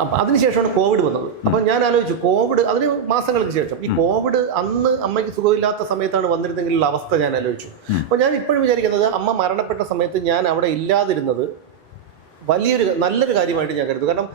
അപ്പ- അതിനുശേഷമാണ് കോവിഡ് വന്നത്. അപ്പം ഞാൻ ആലോചിച്ചു കോവിഡ് അതിന് മാസങ്ങൾക്ക് ശേഷം. ഈ കോവിഡ് അന്ന് അമ്മയ്ക്ക് സുഖമില്ലാത്ത സമയത്താണ് വന്നിരുന്നെങ്കിലുള്ള അവസ്ഥ ഞാൻ ആലോചിച്ചു. അപ്പോൾ ഞാൻ ഇപ്പോഴും വിചാരിക്കുന്നത് അമ്മ മരണപ്പെട്ട സമയത്ത് ഞാൻ അവിടെ ഇല്ലാതിരുന്നത് വലിയൊരു നല്ലൊരു കാര്യമായിട്ട് ഞാൻ കരുതുന്നു കാരണം